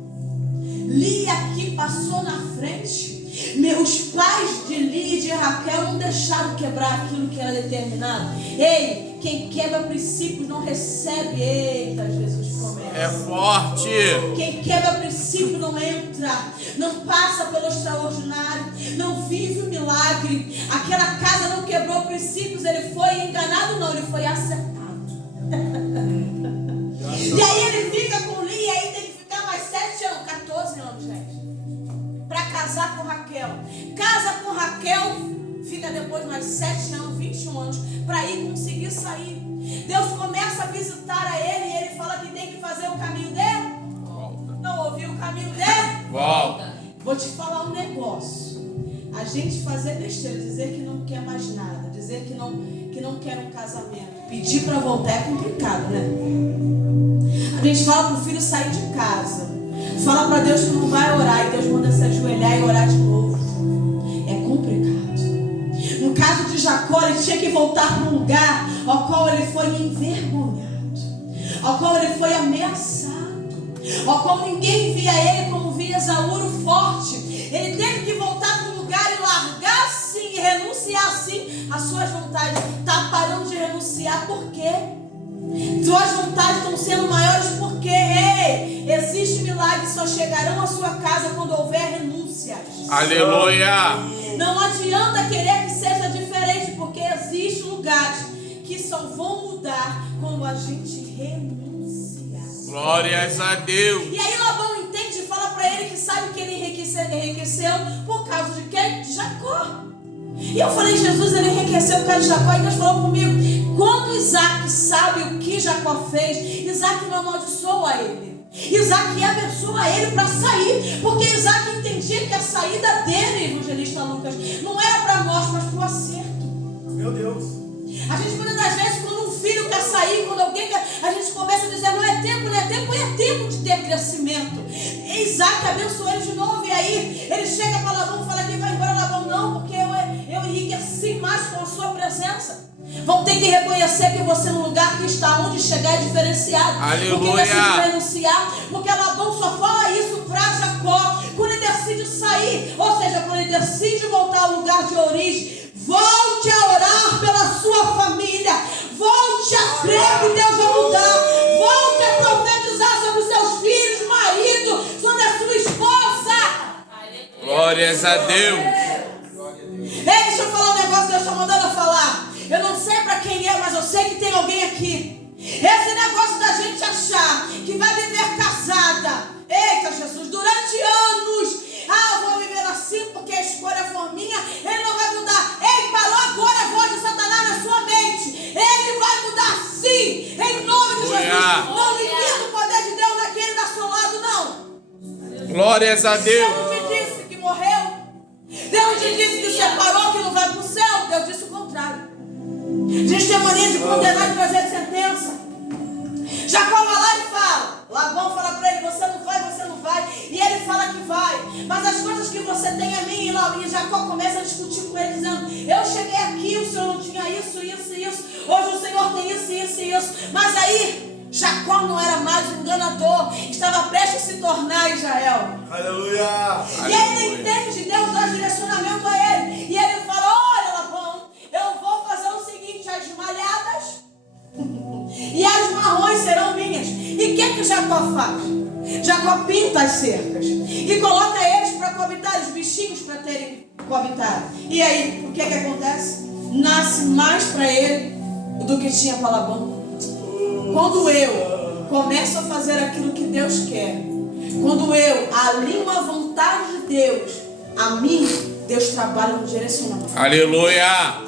Lia aqui passou na frente. Meus pais de Lia e de Raquel não deixaram quebrar aquilo que era determinado. Ei, quem quebra princípios não recebe. Eita, Jesus começa. É forte. Quem quebra princípio não entra, não passa pelo extraordinário, não vive o milagre. Aquela casa não quebrou princípios, ele foi enganado, não, ele foi acertado. E aí ele fica com Lia, aí tem que ficar mais 7 anos, 14 anos, gente, para casar com Raquel. Casa com Raquel, fica depois mais 7 anos, 21 anos, para ir conseguir sair. Deus começa a visitar a ele e ele fala que tem que fazer o caminho dele. Volta. Não ouviu o caminho dele? Volta. Vou te falar um negócio. A gente fazer besteira, dizer que não quer mais nada, dizer que não quer um casamento, pedir para voltar é complicado, né? A gente fala para o filho sair de casa, fala para Deus que não vai orar e Deus manda se ajoelhar e orar de novo. É complicado. No caso de Jacó, ele tinha que voltar para um lugar ao qual ele foi envergonhado, ao qual ele foi ameaçado, ao qual ninguém via ele como via Esaú forte. Ele teve que voltar para um lugar e largar sim, e renunciar sim às suas vontades. Está parando de renunciar por quê? Suas vontades estão sendo maiores porque existe milagre, só chegarão à sua casa quando houver renúncias. Aleluia. Não adianta querer que seja diferente, porque existem lugares que só vão mudar quando a gente renunciar. Glórias a Deus. E aí Labão entende e fala para ele que sabe que ele enriqueceu por causa de quem? De Jacó. E eu falei, Jesus, ele enriqueceu por causa de Jacó. E Deus falou comigo, quando Isaac sabe o que Jacó fez, Isaac não amaldiçoa ele. Isaac abençoa ele para sair, porque Isaac entendia que a saída dele, evangelista Lucas, não era para a morte, mas para o acerto. Meu Deus. A gente muitas das vezes, quando um filho quer sair, quando alguém quer, a gente começa a dizer, não é tempo, é tempo de ter crescimento. E Isaac abençoou ele de novo, e aí ele chega para Labão e fala que vai embora. Labão, não, porque eu enriqueci mais com a sua presença. Vão ter que reconhecer que você no lugar que está, onde chegar, é diferenciado. Aleluia. Porque decide renunciar, porque Labão só fala isso para Jacó quando ele decide sair, ou seja, quando ele decide voltar ao lugar de origem. Volte a orar pela sua família, volte a crer que Deus vai mudar, volte a profetizar sobre os seus filhos, marido, sobre a sua esposa. Glórias a Deus. Ei, deixa eu falar um negócio que Deus está mandando eu falar. Eu não sei para quem é, mas eu sei que tem alguém aqui. Esse negócio da gente achar que vai viver casada, eita Jesus, durante anos. Eu vou viver assim porque a escolha for minha, ele não vai mudar. Ei, parou agora a voz de Satanás na sua mente. Ele vai mudar sim, em nome de Jesus. Não limita o poder de Deus naquele do seu lado, não. Glórias a Deus. Deus te disse que morreu. Deus te disse que separou, que não vai para o céu. Deus disse o contrário. A gente tem mania de condenar e trazer sentença. Jacó vai lá e fala. Labão fala para ele, você não vai. E ele fala que vai. Mas as coisas que você tem é minha. E Jacó começa a discutir com ele, dizendo, eu cheguei aqui, o senhor não tinha isso. Hoje o senhor tem isso. Mas aí, Jacó não era mais um enganador. Estava prestes a se tornar Israel. Aleluia. E aí ele entende, Deus dá direcionamento a ele. E ele fala, olha Labão, eu vou fazer o seguinte, as malhadas e as marrons serão minhas. E o que Jacó faz? Jacó pinta as cercas e coloca eles para coabitar, os bichinhos para terem coabitado. E aí, o que acontece? Nasce mais para ele do que tinha para Labão. Quando eu começo a fazer aquilo que Deus quer, quando eu alinho a vontade de Deus, a mim, Deus trabalha no direcionamento. Aleluia.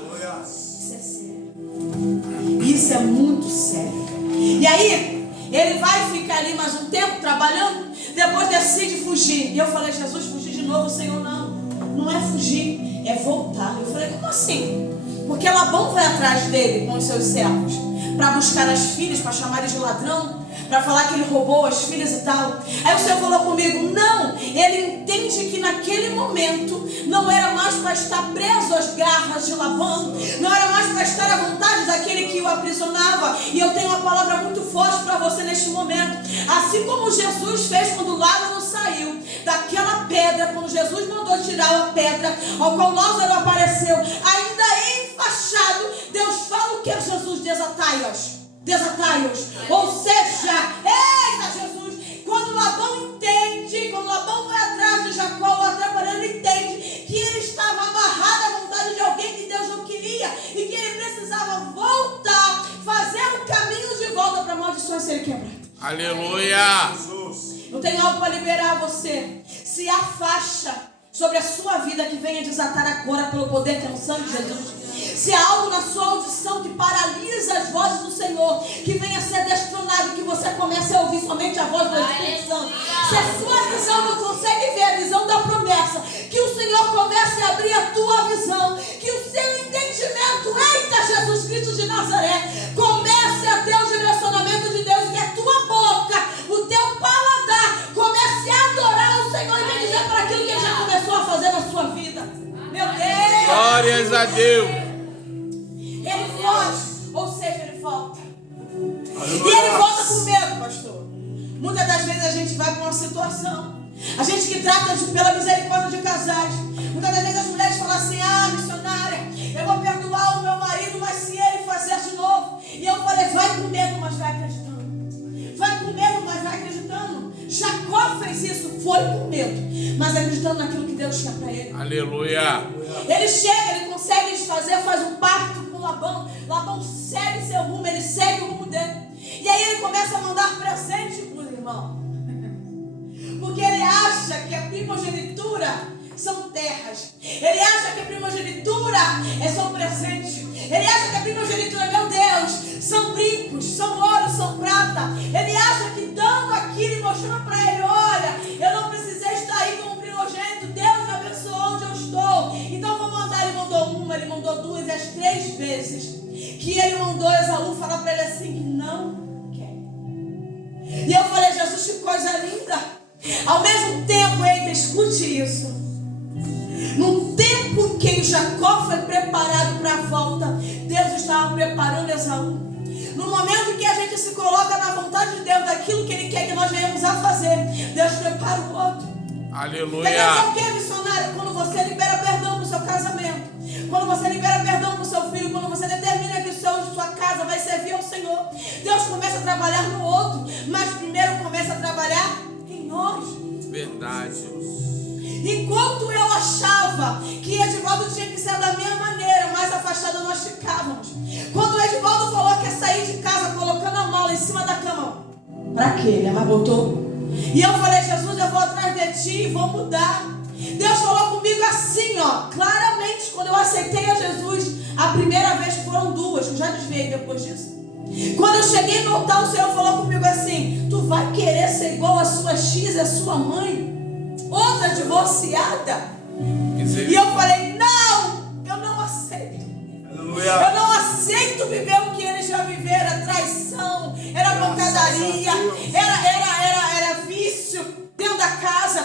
Isso é sério. Isso é muito sério. E aí, ele vai ficar ali mais um tempo trabalhando, depois decide fugir. E eu falei, Jesus, fugir de novo? O Senhor, não é fugir, é voltar. Eu falei, como assim? Porque Labão vai atrás dele com os seus servos, para buscar as filhas, para chamar ele de ladrão, para falar que ele roubou as filhas e tal. Aí o Senhor falou comigo, não, ele entende que naquele momento não era mais para estar preso às garras de Labão, não era mais para estar à vontade daquele que o aprisionava. E eu tenho uma palavra muito forte para você neste momento. Assim como Jesus fez quando Lázaro saiu daquela pedra, quando Jesus mandou tirar a pedra, ao qual Lázaro apareceu, ainda enfaixado, Deus fala o que é Jesus? Desatai-os. Desatai-os. Ou seja, eita Jesus, quando Labão entende, quando Labão vai atrás de Jacó, atrapalhando, entende que ele estava amarrado à vontade de alguém que Deus não queria e que ele precisava voltar, fazer o caminho de volta para a maldição ser quebrada. Aleluia. Eu tenho algo para liberar você. Se afasta sobre a sua vida que venha desatar agora pelo poder que é o sangue de Jesus. Se há algo na sua audição que paralisa as vozes do Senhor, que venha ser destronado, que você comece a ouvir somente a voz do Espírito Santo. Se a sua visão não consegue ver a visão da promessa, que o Senhor comece a abrir a tua visão, que o seu entendimento, eita Jesus Cristo de Nazaré, comece a ter o direcionamento de Deus, que a tua boca, o teu paladar, comece a adorar o Senhor e bendizer para aquilo que Ele já começou a fazer na sua vida. Meu Deus! Glórias a Deus. Ele foge, ou seja, ele volta. E ele volta com medo, pastor. Muitas das vezes a gente vai para uma situação, a gente que trata pela misericórdia de casais. Muitas das vezes as mulheres falam assim: ah, missionária, eu vou perdoar o meu marido, mas se ele fazer de novo. E eu falei: vai com medo, mas vai acreditando. Vai com medo, mas vai acreditando. Jacó fez isso, foi com medo, mas acreditando naquilo que Deus tinha para ele. Aleluia. Ele chega, ele consegue desfazer, faz um pacto com Labão. Labão segue seu rumo, ele segue o rumo dele. E aí ele começa a mandar presente para o irmão. Porque ele acha que a primogenitura são terras. Ele acha que a primogenitura são presentes. Ele acha que a primogenitura, meu Deus, são brincos, são ouro, são prata. Ele acha que dando aquilo e mostrando para ele: olha, eu não precisei estar aí como primogênito, Deus me abençoou onde eu estou. Então vou mandar. Ele mandou uma, ele mandou duas, e as 3 vezes que ele mandou Esaú falar para ele assim que não quer. E eu falei: Jesus, que coisa linda. Ao mesmo tempo, eita, escute isso. Num tempo em que Jacó foi preparado para a volta, Deus estava preparando Esaú. No momento em que a gente se coloca na vontade de Deus, daquilo que Ele quer que nós venhamos a fazer, Deus prepara o outro. Aleluia. Quer dizer o que, missionário? Quando você libera perdão no seu casamento, quando você libera perdão para o seu filho, quando você determina que sua casa vai servir ao Senhor, Deus começa a trabalhar no outro, mas primeiro começa a trabalhar em nós. Verdade. Enquanto eu achava que Edivaldo tinha que ser da minha maneira, mais afastado nós ficávamos. Quando o Edivaldo falou que ia sair de casa colocando a mala em cima da cama, pra quê? Ele mas botou. E eu falei: Jesus, eu vou atrás de ti e vou mudar. Deus falou comigo assim, ó, claramente, quando eu aceitei a Jesus, a primeira vez foram 2, eu já desviei depois disso. Quando eu cheguei no altar, o Senhor falou comigo assim: tu vai querer ser igual a sua X e a sua mãe? Outra divorciada? E eu falei: não, eu não aceito. Aleluia. Eu não aceito viver o que eles já viveram. Era traição, era pancadaria, era vício dentro da casa,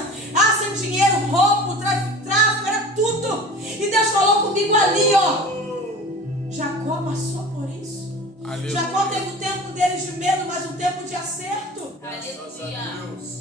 sem dinheiro, roubo, tráfico, era tudo. E Deus falou comigo ali, ó: Jacó passou por isso. Aleluia. Jacó teve o tempo deles de medo, mas um tempo de acerto. Aleluia.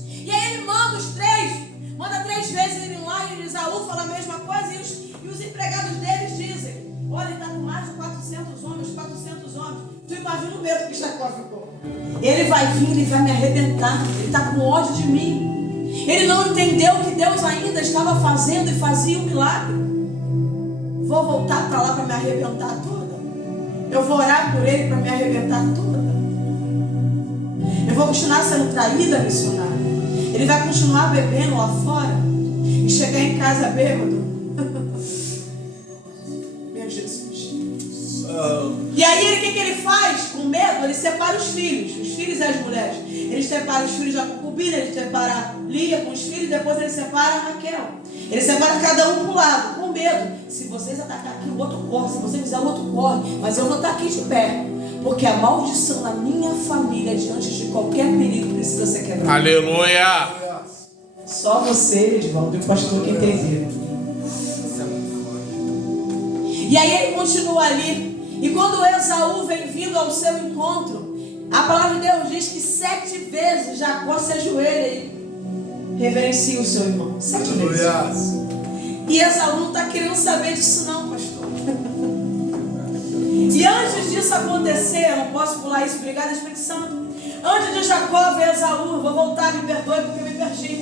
E aí ele manda os 3. Manda 3 vezes ele lá, e Esaú fala a mesma coisa, e os empregados deles dizem: olha, ele está com mais de 400 homens, 400 homens. Tu imagina o medo que Jacó ficou. Ele vai vir, ele vai me arrebentar, ele está com ódio de mim. Ele não entendeu que Deus ainda estava fazendo e fazia um milagre. Vou voltar para lá para me arrebentar toda. Eu vou orar por ele para me arrebentar toda. Eu vou continuar sendo traída, missionária. Ele vai continuar bebendo lá fora e chegar em casa bêbado. Meu Jesus. E aí o que ele faz? Com medo, ele separa os filhos e as mulheres. Ele separa os filhos da concubina, ele separa Lia com os filhos, depois ele separa a Raquel. Ele separa cada um para um lado, com medo. Se vocês atacar aqui, o outro corre. Se você fizer, o outro corre. Mas eu vou estar aqui de pé. Porque a maldição na minha família, diante de qualquer perigo, precisa ser quebrada. Aleluia. Só você, Edivaldo, e o pastor que entendeu. E aí ele continua ali. E quando Esaú vem vindo ao seu encontro, A palavra de Deus diz que 7 vezes Jacó se ajoelha e reverencia o seu irmão. 7 vezes. Aleluia. E Esaú não está querendo saber disso não, pastor. E antes disso acontecer, eu não posso pular isso, obrigado Espírito Santo. Antes de Jacó ver Esaú, vou voltar, me perdoe porque eu me perdi.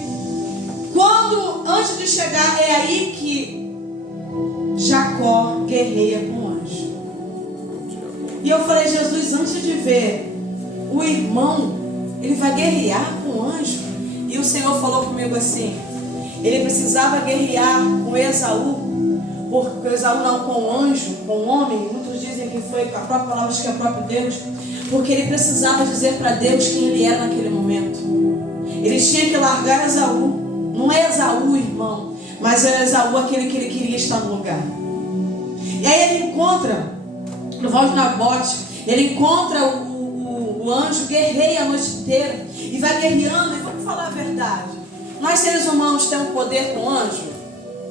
Antes de chegar, é aí que Jacó guerreia com o anjo. E eu falei, Jesus, antes de ver o irmão, ele vai guerrear com o anjo. E o Senhor falou comigo assim, ele precisava guerrear com Esaú, porque Esaú não com o anjo, com o homem. Muitos dizem que foi a própria palavra, acho que é o próprio Deus, porque ele precisava dizer para Deus quem ele era naquele momento. Ele tinha que largar Esaú. Não é Esaú, irmão, mas é Esaú aquele que ele queria estar no lugar. E aí ele encontra, no Val de Nabote, ele encontra o anjo, guerreia a noite inteira e vai guerreando. E vamos falar a verdade, nós seres humanos temos poder com anjo?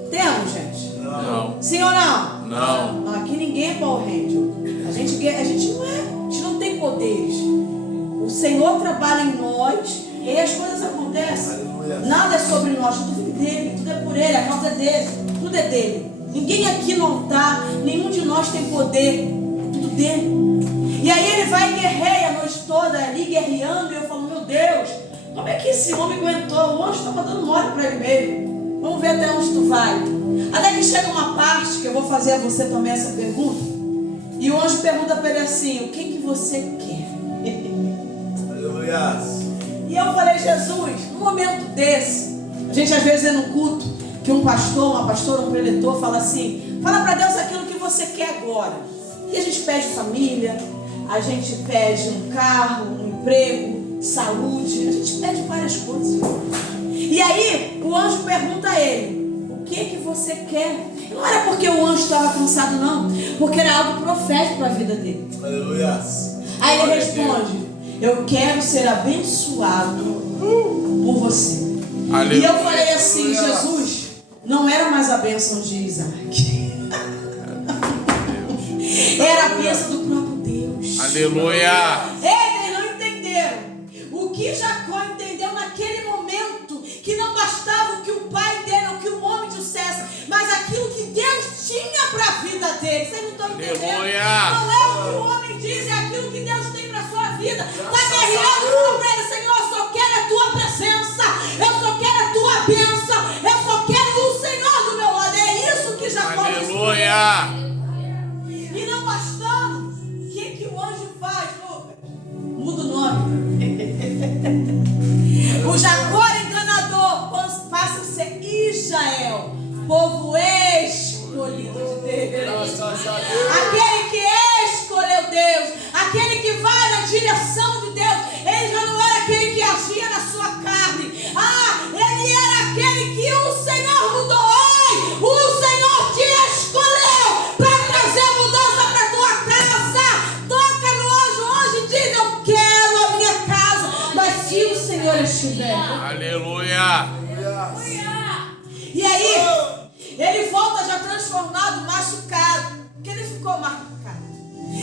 Temos, gente? Não. Sim ou não? Não. Aqui ninguém é Power Ranger. A gente não é, a gente não tem poderes. O Senhor trabalha em nós e aí as coisas acontecem. Aleluia. Nada é sobre nós, tudo é dele, tudo é por ele, a causa é dele, tudo é dele. Ninguém aqui não está, nenhum de nós tem poder, é tudo dele. E aí ele vai e guerreia a noite toda ali, guerreando, e eu falo, meu Deus, como é que esse homem aguentou? O anjo estava dando mole para ele mesmo. Vamos ver até onde tu vai. Até que chega uma parte que eu vou fazer a você também essa pergunta. E o anjo pergunta para ele assim, o que você quer? Aleluia. E eu falei, Jesus, num momento desse, a gente às vezes é no culto, que um pastor, uma pastora, um preletor fala assim, fala para Deus aquilo que você quer agora. E a gente pede família, a gente pede um carro, um emprego, saúde, a gente pede várias coisas. E aí o anjo pergunta a ele, o que você quer? Não era porque o anjo estava cansado não, porque era algo profético para a vida dele. Aleluia. Aí ele responde, eu quero ser abençoado por você. Aleluia. E eu falei assim, Jesus, não era mais a bênção de Isaac. Era a bênção do próprio Deus. Aleluia. Eles não entenderam. O que Jacó entendeu naquele momento, que não bastava o que o pai dele, o que o homem dissesse, mas aquilo que Deus tinha para a vida dele. Vocês não estão entendendo? Aleluia. Não é o que o homem diz, é aquilo que Deus tem para a sua vida. Está guerreando com ele, Senhor, eu só quero a tua presença, eu só quero a tua bênção, eu só quero o Senhor do meu lado. É isso que Jacó disse. Aleluia. E não bastando, o que o anjo faz, Lucas? Muda o nome. O Jacó enganador passa a ser Israel, povo escolhido de Deus. Aquele que escolheu Deus, aquele que vai na direção de Deus. Ele já não era aquele que agia na sua carne. Ele era aquele que o Senhor mudou. O Senhor te escolheu para trazer mudança para a tua casa. Toca no anjo e diz, eu quero a minha casa. Mas se o Senhor estiver. Aleluia. E aí, ele volta já transformado, machucado. Porque ele ficou machucado.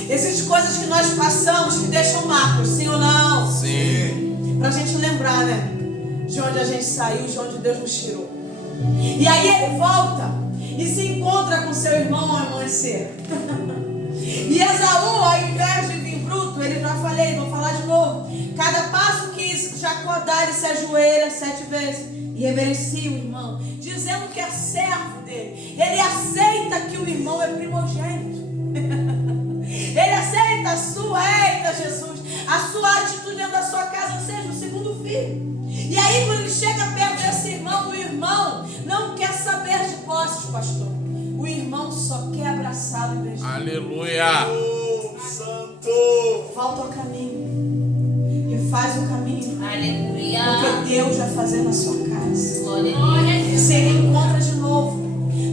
Existem coisas que nós passamos que deixam marcas, sim ou não? Sim. Pra gente lembrar, né? De onde a gente saiu, de onde Deus nos tirou. E aí ele volta e se encontra com seu irmão ao amanhecer. E Esaú, ao invés de vir bruto, ele já falei, vou falar de novo. Cada passo que Jacó dá, ele se ajoelha 7 vezes e reverencia o irmão, dizendo que é servo dele. Ele aceita que o irmão é primogênito. Ele aceita a sua, Jesus, a sua atitude dentro da sua casa, seja o segundo filho. E aí quando ele chega perto desse irmão, o irmão não quer saber de posses, pastor. O irmão só quer abraçá-lo em vez de... Aleluia. Santo. Volta ao caminho. Refaz o caminho. Aleluia. Porque Deus vai fazer na sua casa. Glória. Você reencontra de novo.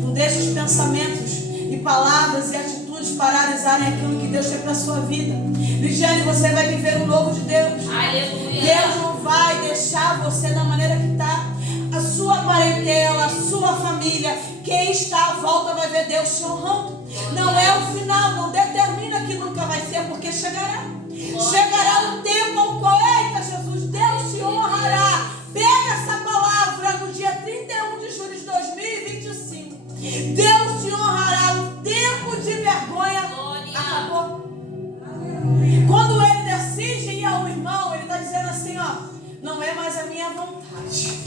Não deixe os pensamentos e palavras e atitudes paralisarem aquilo que Deus tem para a sua vida. Ligiane, você vai viver o novo de Deus. Aleluia. Deus não vai deixar você da maneira que está. A sua parentela, a sua família, quem está à volta vai ver Deus te honrando. Não é o final, não determina que nunca vai ser, porque chegará. Chegará o tempo não é mais a minha vontade,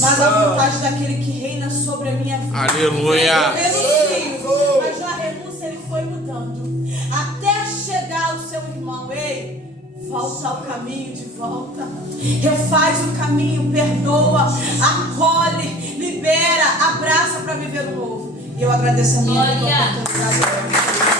mas a vontade daquele que reina sobre a minha vida. Aleluia. Eu renuncio, mas na renúncia ele foi mudando, até chegar ao seu irmão. Ei, volta ao caminho de volta, refaz o caminho, perdoa, acolhe, libera, abraça para viver o novo. E eu agradeço a minha Glória. oportunidade.